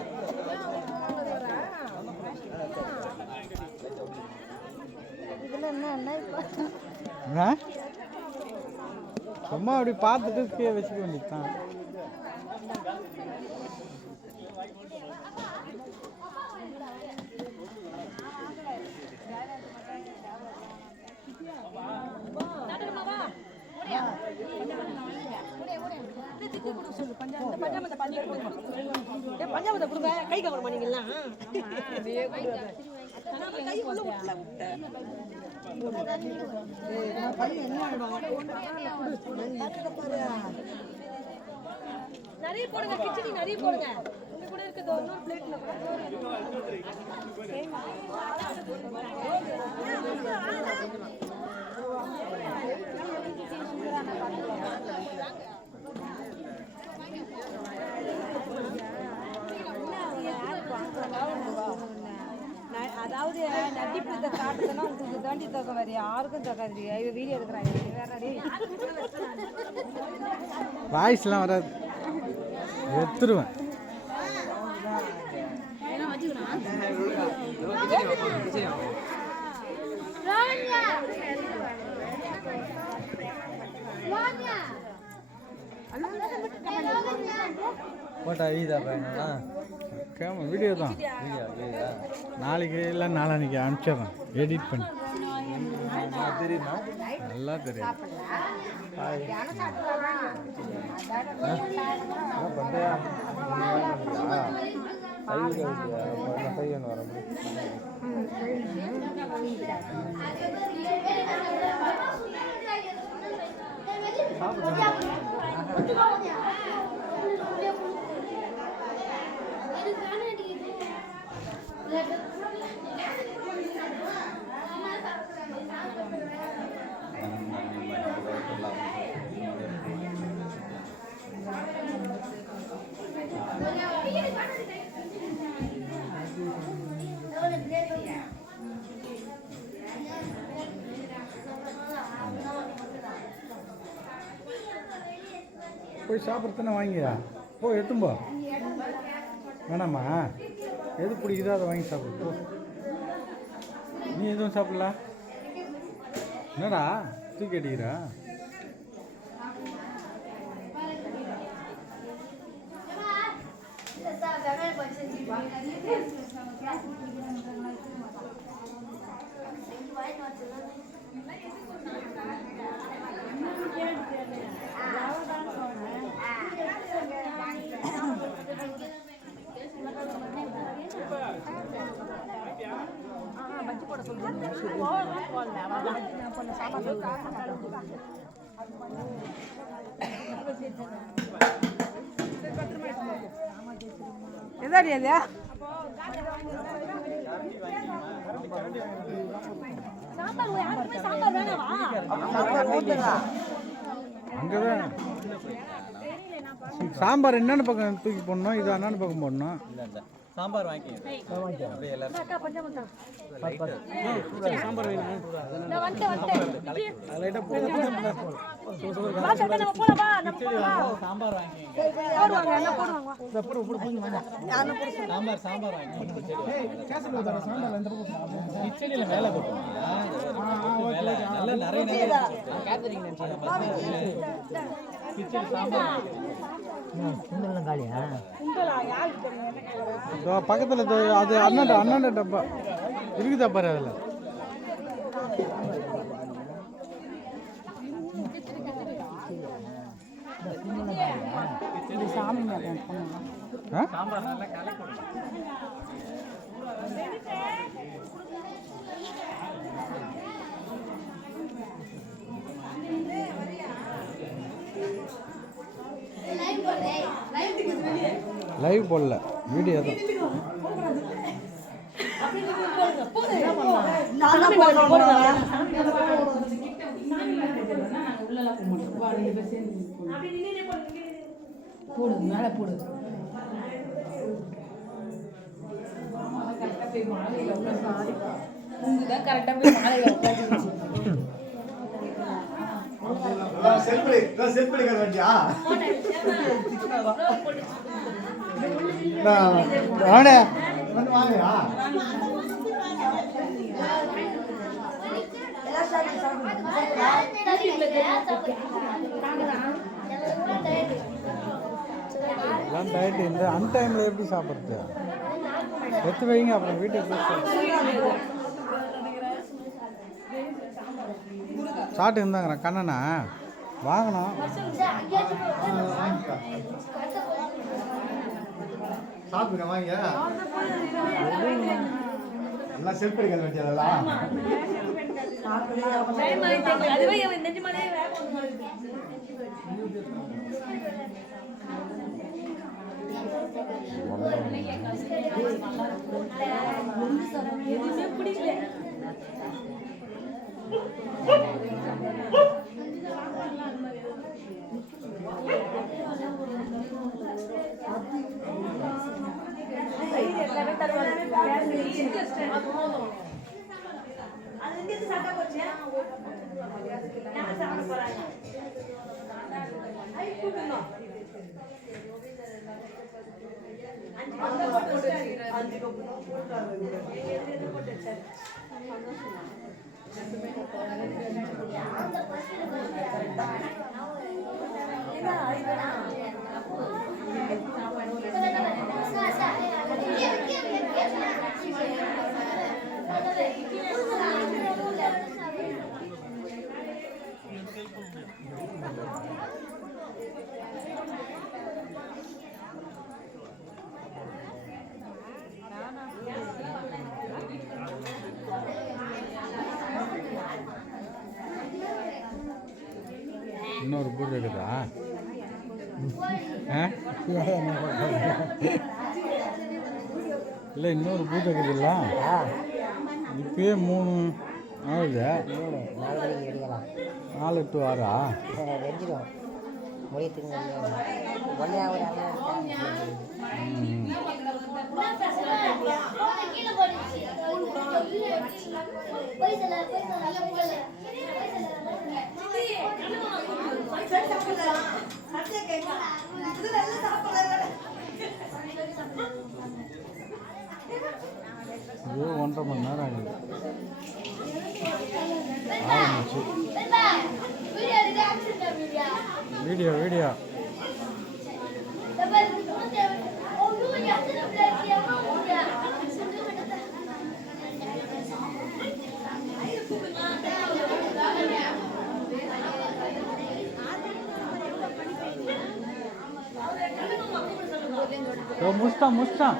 இதில் என்ன ஆ? சும்மா அப்படி பார்த்துட்டு கீழே வச்சுக்க வேண்டியதுதான். பஞ்சாபத்தை கொடுங்க. கை கவர் பண்ணிங்களா? கை உள்ள நிறைய போடுங்க. கிச்சடி நிறைய போடுங்க. இங்க கூட இருக்குது இன்னொரு பிளேட்ல அதாவது நட்டிப்பத்தை காட்டுதுன்னா உங்களுக்கு தாண்டி தோக்கம் வேறு யாருக்கும் தோக்காது. வீடியோ எடுக்கிறாங்க வேறடி வாய்ஸ்லாம் வராது, எடுத்துருவேன். போட்டா வீதா பையனா கேம வீடியோ தான். நாளைக்கு இல்லை நாளான்னைக்கு அனுப்பிச்சிடுறேன் எடிட் பண்ணி. தெரியுமா? நல்லா தெரியும். போய் சாப்பிட்றதுனா வாங்கியா போ, எடுத்தும்போ. வேணாம்மா, எது பிடிக்குதோ அதை வாங்கி சாப்பிடு போ. நீ எதுவும் சாப்பிடல? என்னடா தூக்கி அடிக்கிறா? எதாடி அது? அங்கதான் சாம்பார் என்னென்ன பக்கம் தூக்கி போடணும், இது என்னென்ன பக்கம் போடணும்? சாம்பார் வாங்கி சாம்பார் வேணும். சாம்பார் வாங்கி கிச்சடியில் மேலே போட்டுருவாங்க. நல்லா நிறைய கிச்சடி சாம்பார் பக்கத்தில் அது அண்ணன் டப்பா இருக்குதா பாரு. அதில் சாம்பார் நல்லா கலக்கணும். லைவ் போடல வீடியோ தான். போடு மேலே போடு. உங்கதான் கரெக்டா போய் மாலையில உட்காந்துருச்சு. செல்ஃபி எடுக்க வேண்டியா ஆனே வந்து வாங்கயா எல்லாம் டயட் இந்த அன்டைமில் எப்படி சாப்பிட்றது? எடுத்து வைங்க, அப்புறம் வீட்டுக்கு சாப்பிட்டு இருந்தாங்கிறேன். கண்ணனா வாங்கணும். சாப்பிடுங்க வாங்க. எல்லாம் செல்ஃபி எடுக்க வேண்டியதெல்லாம் இன்னொரு பூஜை இருக்குதா? இல்லை இன்னொரு பூஜை இருக்குதுல்ல, இப்பயே 3 ஆகுது. 4 to 6 வெஞ்சிடும் முடியத்துக்கு ஒன்றே இது 1.5 மணி நேரம் ஆகுது ஆரம்பிச்சு. வீடியோ முடிச்சிட்டான்.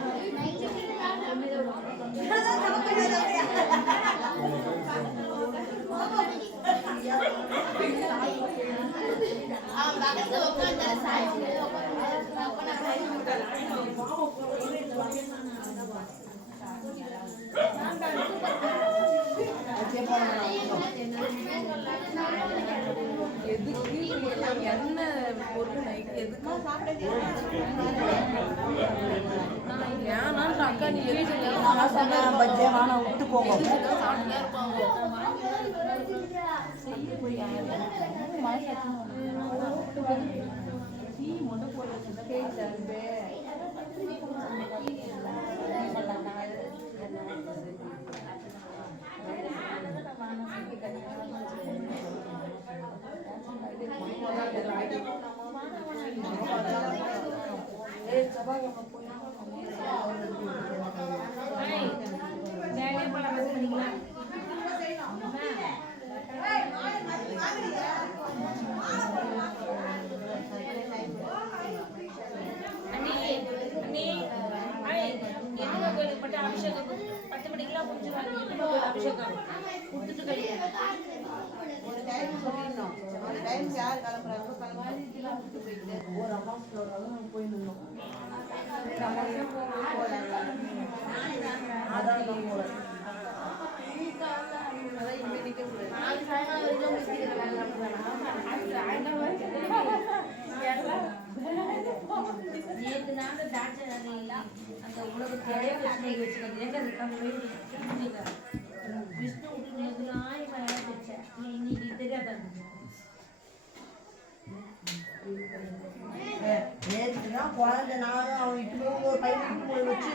என்ன பொருள் எதுக்கு ஏன்னா அக்கா நீ பஜ்ஜே வானம் விட்டு போகும். அண்ணி என்ன கோயிலுக்கு மட்டும் அபிஷேகம் யார் கிளம்புறாங்க ஒரு அம்மா நாங்கள் போயிருந்தோம் அதான் போல நேற்று நாங்கள் டாக்டர் அந்த உலகத்தையே வச்சுக்கிறது எங்க விஷ்ணு விட்டு நேற்று ஆயிரம் வச்சேன் இன்னைக்கு தெரியாத நேற்று தான் குழந்தை நானும் அவன் இட்டு போய் ஒரு பையன் இட்டு போய் வச்சு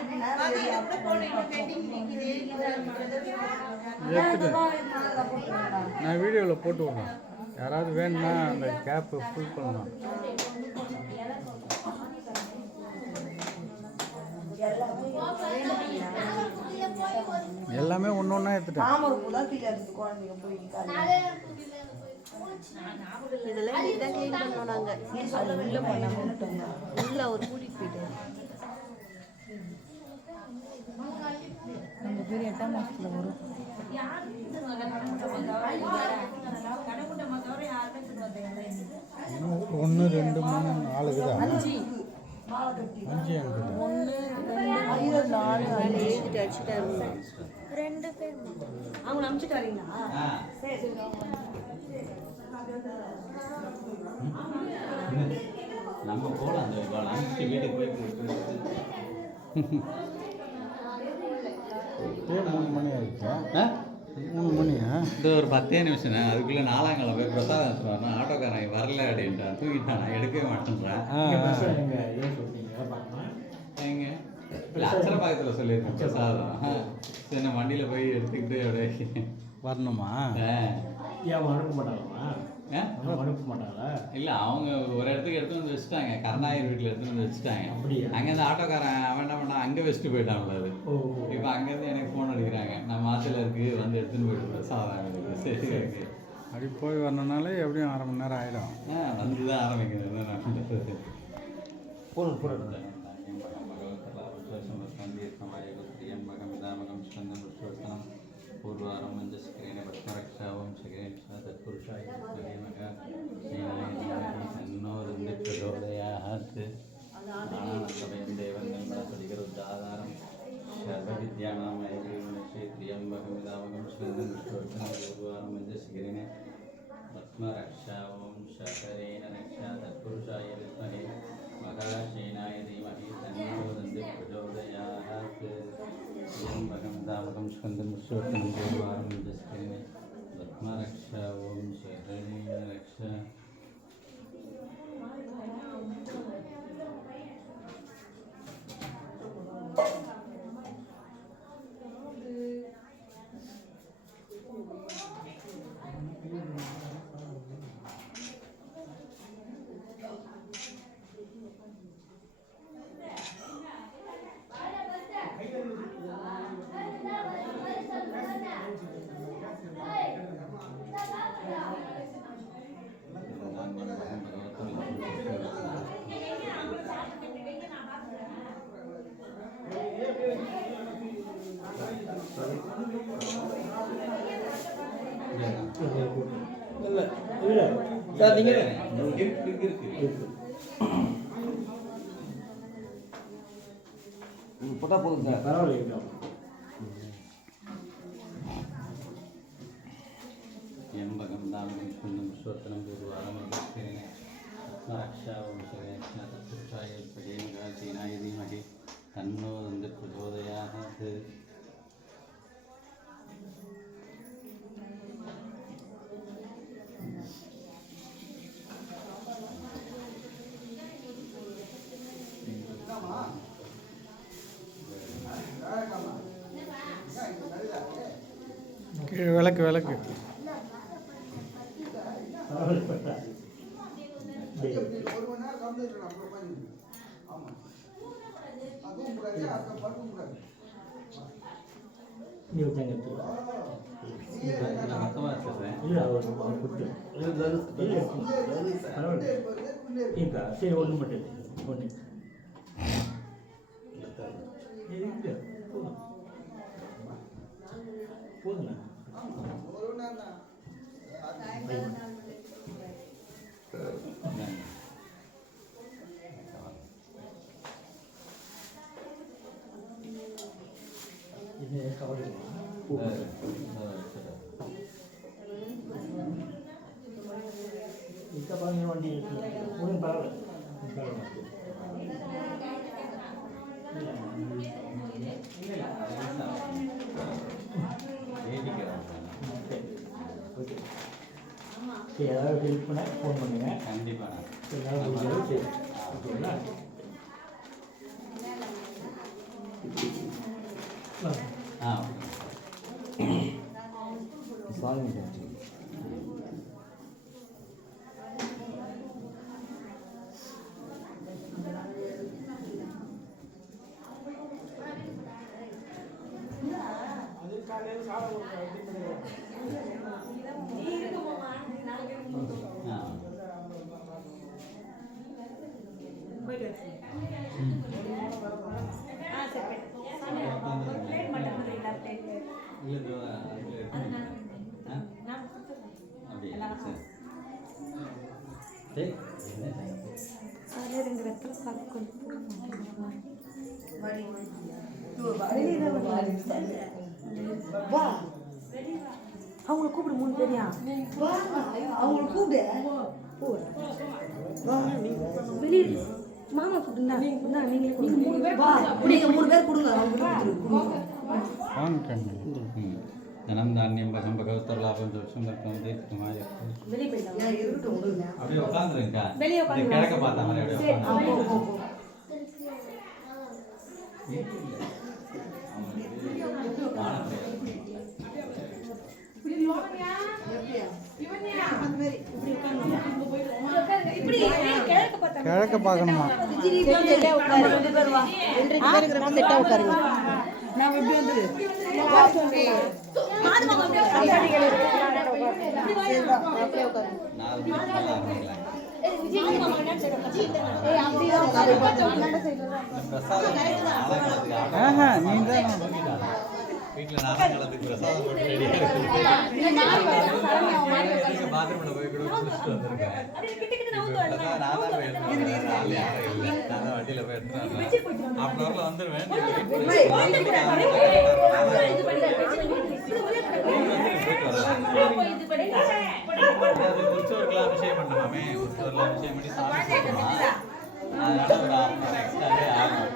நான் வீடியோவில் போட்டு விட்றேன். யாராவது வேணும்னா அந்த கேப்பு ஃபுல் பண்ணலாம். எல்லாமே ஒன்று ஒன்றா எடுத்துட்டேன். தாமரை தான் தெரியாது குழந்தைங்க போய் இதெல்லாம் இதான் க்ளீன் பண்ணோம் நாங்கள். அது உள்ளே பண்ணாமல் விட்டோங்க. உள்ளே அவர் கூட்டிகிட்டு போயிட்டார். நம்ம பேர் 8ஆம் மாதத்தில் வரும். 1 2 3 4 இருக்குதா? 5 இருக்குது. 1 2 3 4 5 எழுதிட்டு அடிச்சுட்டாருங்க. 2 பேர் அவங்க அனுப்பிச்சிட்டு வரீங்களா? சரி நம்ம போகலாம் அந்த அனுப்பிச்சு வீட்டுக்கு போய் கொடுத்து 3 மணி ஆயிடுச்சா? 3 மணியா? இந்த ஒரு 10 நிமிஷம் அதுக்குள்ளே 4ஆம் கிழமை போய் பிரசாதம் சொல்லுவாங்க. ஆட்டோக்காரன் வரல அப்படின்ட்டான், தூங்கிட்டான், நான் எடுக்கவே மாட்டேன்றேன். எங்க இல்லை அச்சரபாக்கத்தில் சொல்லியிருக்கேன் பிரசாதம். சரி நான் வண்டியில் போய் எடுத்துக்கிட்டு அப்படியே வரணுமா? அனுப்ப மாட்டாங்களா? அனுப்ப மாட்டாங்களா? இல்லை அவங்க ஒரு இடத்துக்கு எடுத்து வந்து வச்சுட்டாங்க, கருணாயிரம் வீட்டில் எடுத்துன்னு வந்து வச்சுட்டாங்க. அங்கேருந்து ஆட்டோக்காரன் அவன் என்ன பண்ணான், அங்கே வச்சுட்டு போயிட்டான்ல அது. இப்போ அங்கேருந்து எனக்கு ஃபோன் அடிக்கிறாங்க, நான் மாத்தில் இருக்குது வந்து எடுத்துன்னு போயிட்டு சாதாரண. சரி ஓகே. அப்படி போய் வரணுனாலே எப்படியும் 1/2 மணி நேரம் ஆகிடும். வந்து தான் ஆரம்பிக்கிறது நான் पूर्वारं मञ्जस्क्रीण पद्मरक्षावं शक्रेण तत्पुरुषाय धीमहि तन्नो रुद्रः प्रचोदयात् आनन्दमयं देवं निर्मलपरिगरुद्धाधारं सर्वविद्यानां श्रीत्र्यम्बकं विदामकं स्कन्दं विष्णुवर्धनं पूर्वारं मञ्जस्क्रीण पद्मरक्षावं शक्रेण रक्षा तत्पुरुषाय विद्महे महासेनाय धीमहि तन्नो रुद्रः प्रचोदयात् त्र्यम्बकं दामकं स्कन्दं विष्णुवर्धनं पूर्वारं मञ्जस्क्रीण पद्मरक्षा ओं शरणेन रक्षा. இல்லை இல்லை சார் நீங்கள் போட்டால் போதும் சார், பரவாயில்ல. त्र्यम्बकं दामकं स्कन्दं विष्णुवर्धनं पूर्वारं मञ्जस्क्रीण पद्मरक्षा ओं शरणेन तत्पुरुषाय महासेनाय धीमहि तन्नो रुद्रः प्रचोदयात्. கீழே விளக்கு விளக்கு நீ வச்சாங்க மொத்தமாக வச்சுருக்கேன். இல்லை பரவாயில்ல. சரி ஒன்று மட்டும் ஒன்று போதுண்ணா. வண்டி ஒன்றும் பரவாயில்ல சரி ஏதாவது ஹெல்ப் பண்ண ஃபோன் பண்ணுங்க கண்டிப்பாக ஏதாவது முடிஞ்சது சரி ஓகேங்களா சாமி அவங்கள கூப்பிடு 3 பேரையா அவங்களை கூப்பிடு வெளியே மாமா கூப்பிடுங்க நீங்க 3 பேர் வா நீங்க 3 பேர் கொடுங்க அவங்க தனம் தானியம் பகம் பகவத்தர் லாபம் தோஷம் தர்ப்பம் தீர்க்கமாக வெளியே போயிட்டாங்க இருக்கட்டும் உங்களுக்கு அப்படியே உட்காந்துருக்கா வெளியே உட்காந்து கிழக்க பார்த்த மாதிரி அப்படியே உட்காந்து கிழக்க பார்க்கணுமா நான் எப்படி வந்து வீட்டில் நாளத்துக்கு பிரசாதம் போட்டு ரெடியாக இருக்கு பாத்ரூமில் போய் கூட குளிச்சுட்டு வந்திருக்கேன் நான் தான் போய் எடுத்துட்டு யாரும் இல்லை நான் தான் வண்டியில் போய் எடுத்துட்டு ஹாஃப் ஹவரில் வந்துடுவேன் குடிச்சவருக்குலாம் அபிஷேகம் பண்ணலாமே குடிச்சவருக்குலாம் அபிஷேகம் பண்ணி சாப்பிட்டு அதனால ஒரு 1/2 மணி நேரம் எக்ஸ்ட்ராவே ஆகும்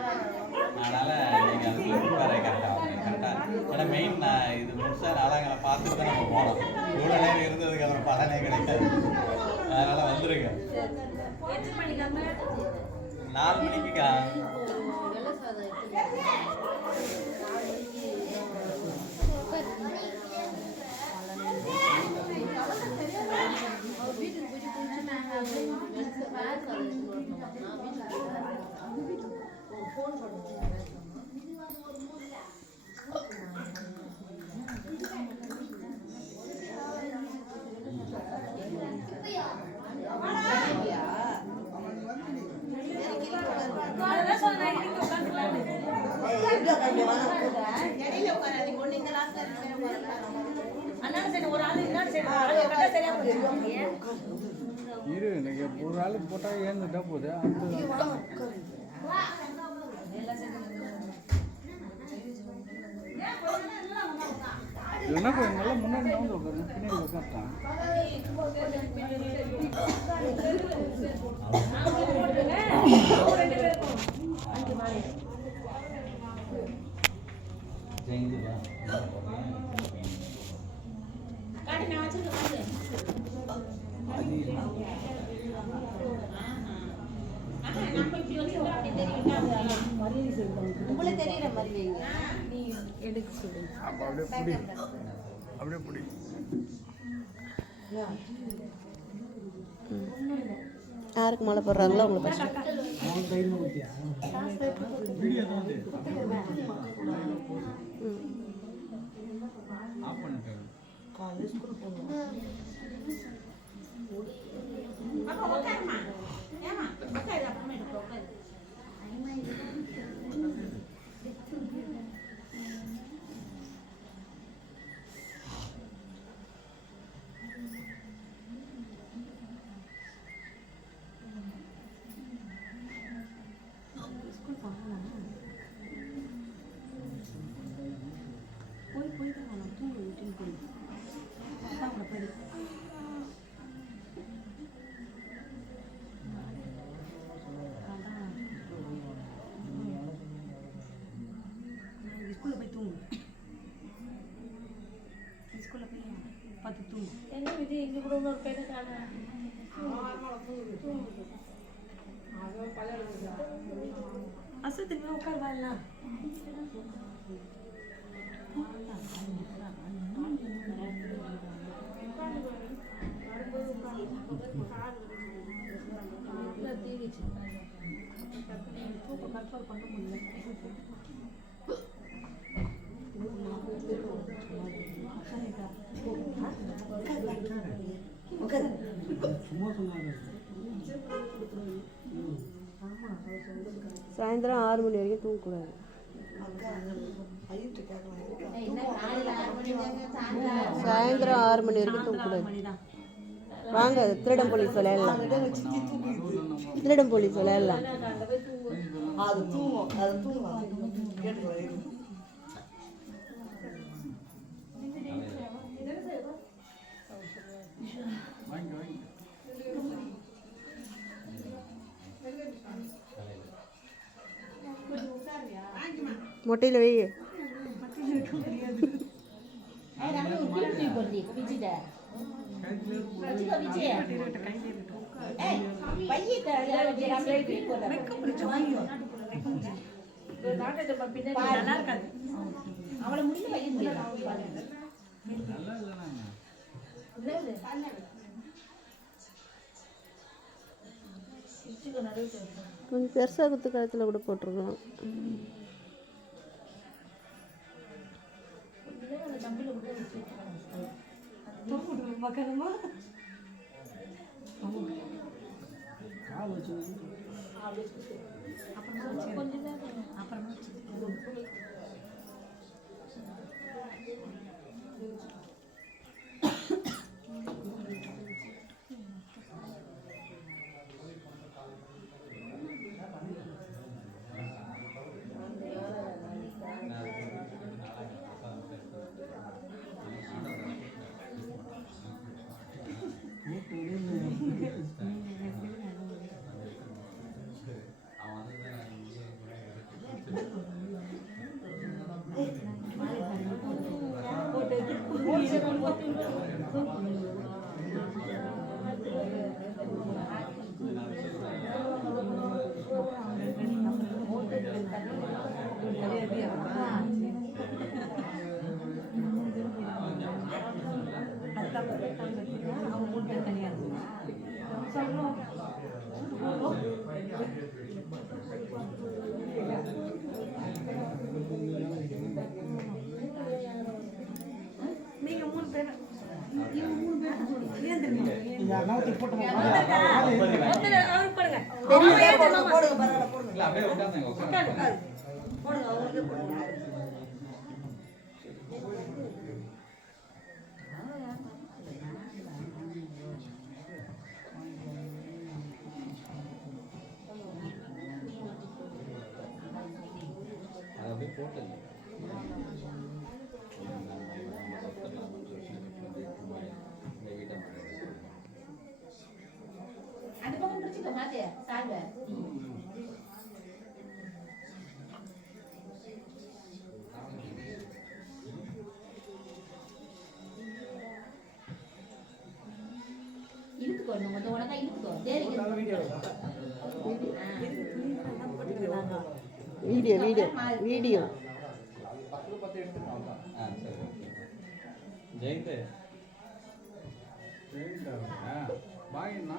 அதனால நீங்கள் அதுக்குள்ள ப்ரிப்பேர் கரெக்டாக ஆனால் மெயின் நான் இது முழுசாக நாளாங்களை பார்த்துட்டு தான் நம்ம போனோம் இவ்வளோ நேரம் இருந்ததுக்கான பலனே கிடைக்காது அதனால் வந்துருங்க 4 மணிக்குக்கா இரு எனக்கு ஒரு ஆளுக்கு போட்டால் ஏந்துட்டா போகுது இல்லைன்னா கொஞ்சம் நல்லா முன்னாடி நவுந்து உட்காரு பின்னாடி உட்காந்துட்டான் உங்களை தெரியற மாதிரி வைங்க நீ எடுக்க சொல்லு அப்போ அப்படியே பிடி யாருக்கு மாலை போடுறாங்களோ அவங்களை காலேஜ் ஸ்கூல் போகணும் கூட இன்னொரு பையனை காணோம். அசத்துக்கு உட்கார் வரலாம். தூக்கம் கண்ட்ரோல் பண்ண முடியல. சாயந்தரம் 6 மணி வரைக்கும் தூங்கக்கூடாது. சாயந்தரம் 6 மணி வரைக்கும் தூங்கக்கூடாது. வாங்க திருடம் போலீஸ் விளையாடலாம். திருடம் போலீஸ் விளையாடலாம். அது தூங்கும், அது தூங்கும். கேட்டுக்கலாம். மொட்டையில் வை. அவளை முடிஞ்சு வைக்க முடியாது. கொஞ்சம் பெருசாக குத்து கழுத்தில் கூட போட்டிருக்கலாம். நீங்க 3 பேர் அந்த பக்கம் பிடிச்சிக்க மாட்டே சால்வ இழுத்துக்கோ நம்ம உடனே இழுத்துக்கோ வீடியோ வீடியோ வீடியோ ஜெயந்த் பாய்ண்ணா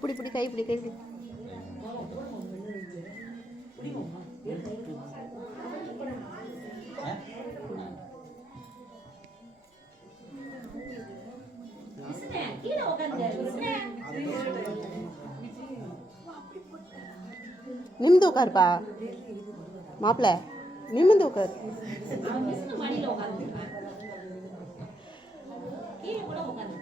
பிடி பிடி கை பிடி கை பிடி. கீழே உட்காந்து நிமிந்து உட்காருப்பா மாப்பிள்ள, நிமிந்து உட்காரு. மடியில உட்காந்து கீழே கூட உட்காந்து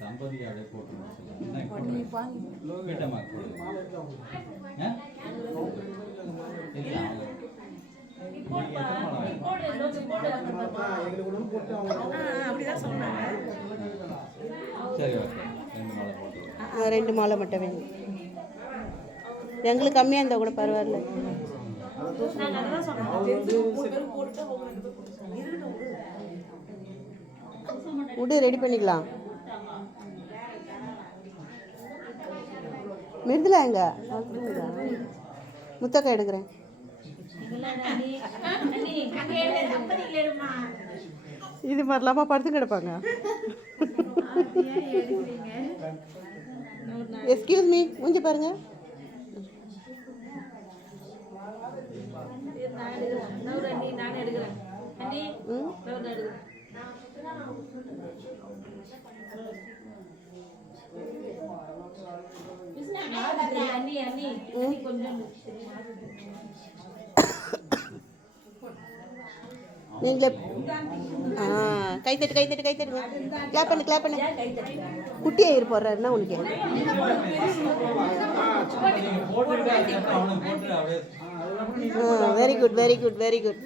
தம்பதி அப்படியே போட்டு வீட்டம்மா அப்படிதான் சொன்னாங்க. சரி ஓகே 2 மாலை போட்டு 2 மாலை மட்டும் வேணும். எங்களுக்கு கம்மியாக இருந்தால் கூட பரவாயில்ல. விடு, ரெடி பண்ணிக்கலாம். மிருதுலா எங்க முத்தக்கா எடுக்கிறேன். இது மாதிரிலாமா படுத்து கிடப்பாங்க. எஸ்கியூஸ் மீ, மூஞ்சி பாருங்க. நீங்களே கைத்தட்டு கைத்தட்டு கைத்தட்டுங்க. கிளாப் பண்ணு கிளாப் பண்ணு. குட்டியை இரு போடுறாருன்னா உனக்கு. Very good very good very good.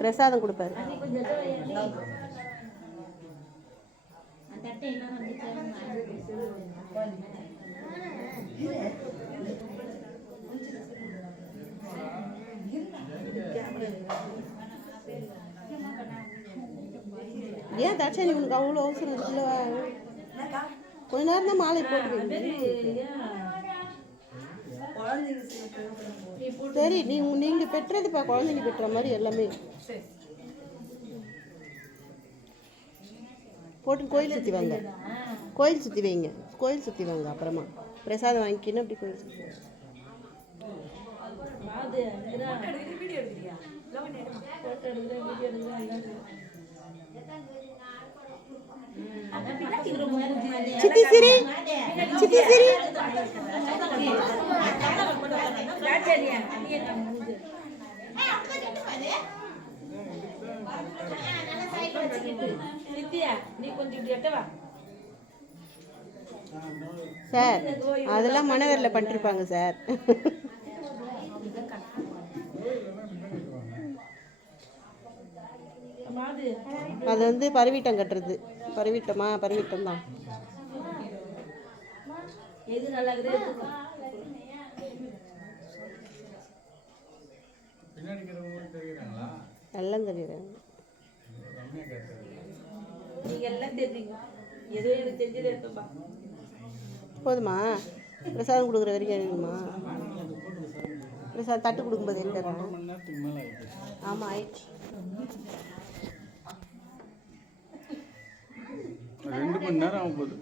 பிரசாதம் கொடுப்பாரு. ஏன் தாட்சாணி உனக்கு அவ்வளோ அவசரம் இருக்குல்ல? கொஞ்ச நேரம் தான் மாலை போட்டு. சரி, நீங்கள் பெற்றதுப்பா, குழந்தைங்க பெற்ற மாதிரி எல்லாமே போட்டு கோயில் சுற்றி வாங்க. கோயில் சுற்றி வைங்க, கோயில் சுற்றி வாங்க. அப்புறமா பிரசாதம் வாங்கிக்கின்னு அப்படி கோயில் சுற்றி சித்தி சிரி சித்தி சிரி. சார் அதெல்லாம் மனவரில் பண்ணிருப்பாங்க சார். அது வந்து பரிவீட்டம் கட்டுறது. பரிவீட்டமா? பரிவீட்டம் தான். எல்லாம் தெரியுறாங்க. போதுமா? பிரசாதம் கொடுக்குற வரைக்கும் எழுதுமா? பிரசாதம் தட்டு கொடுக்கும்போது எழுதுறேன். ஆமாம் ஆயிடுச்சு. 2 மணி நேரம் ஆகும் போகுது.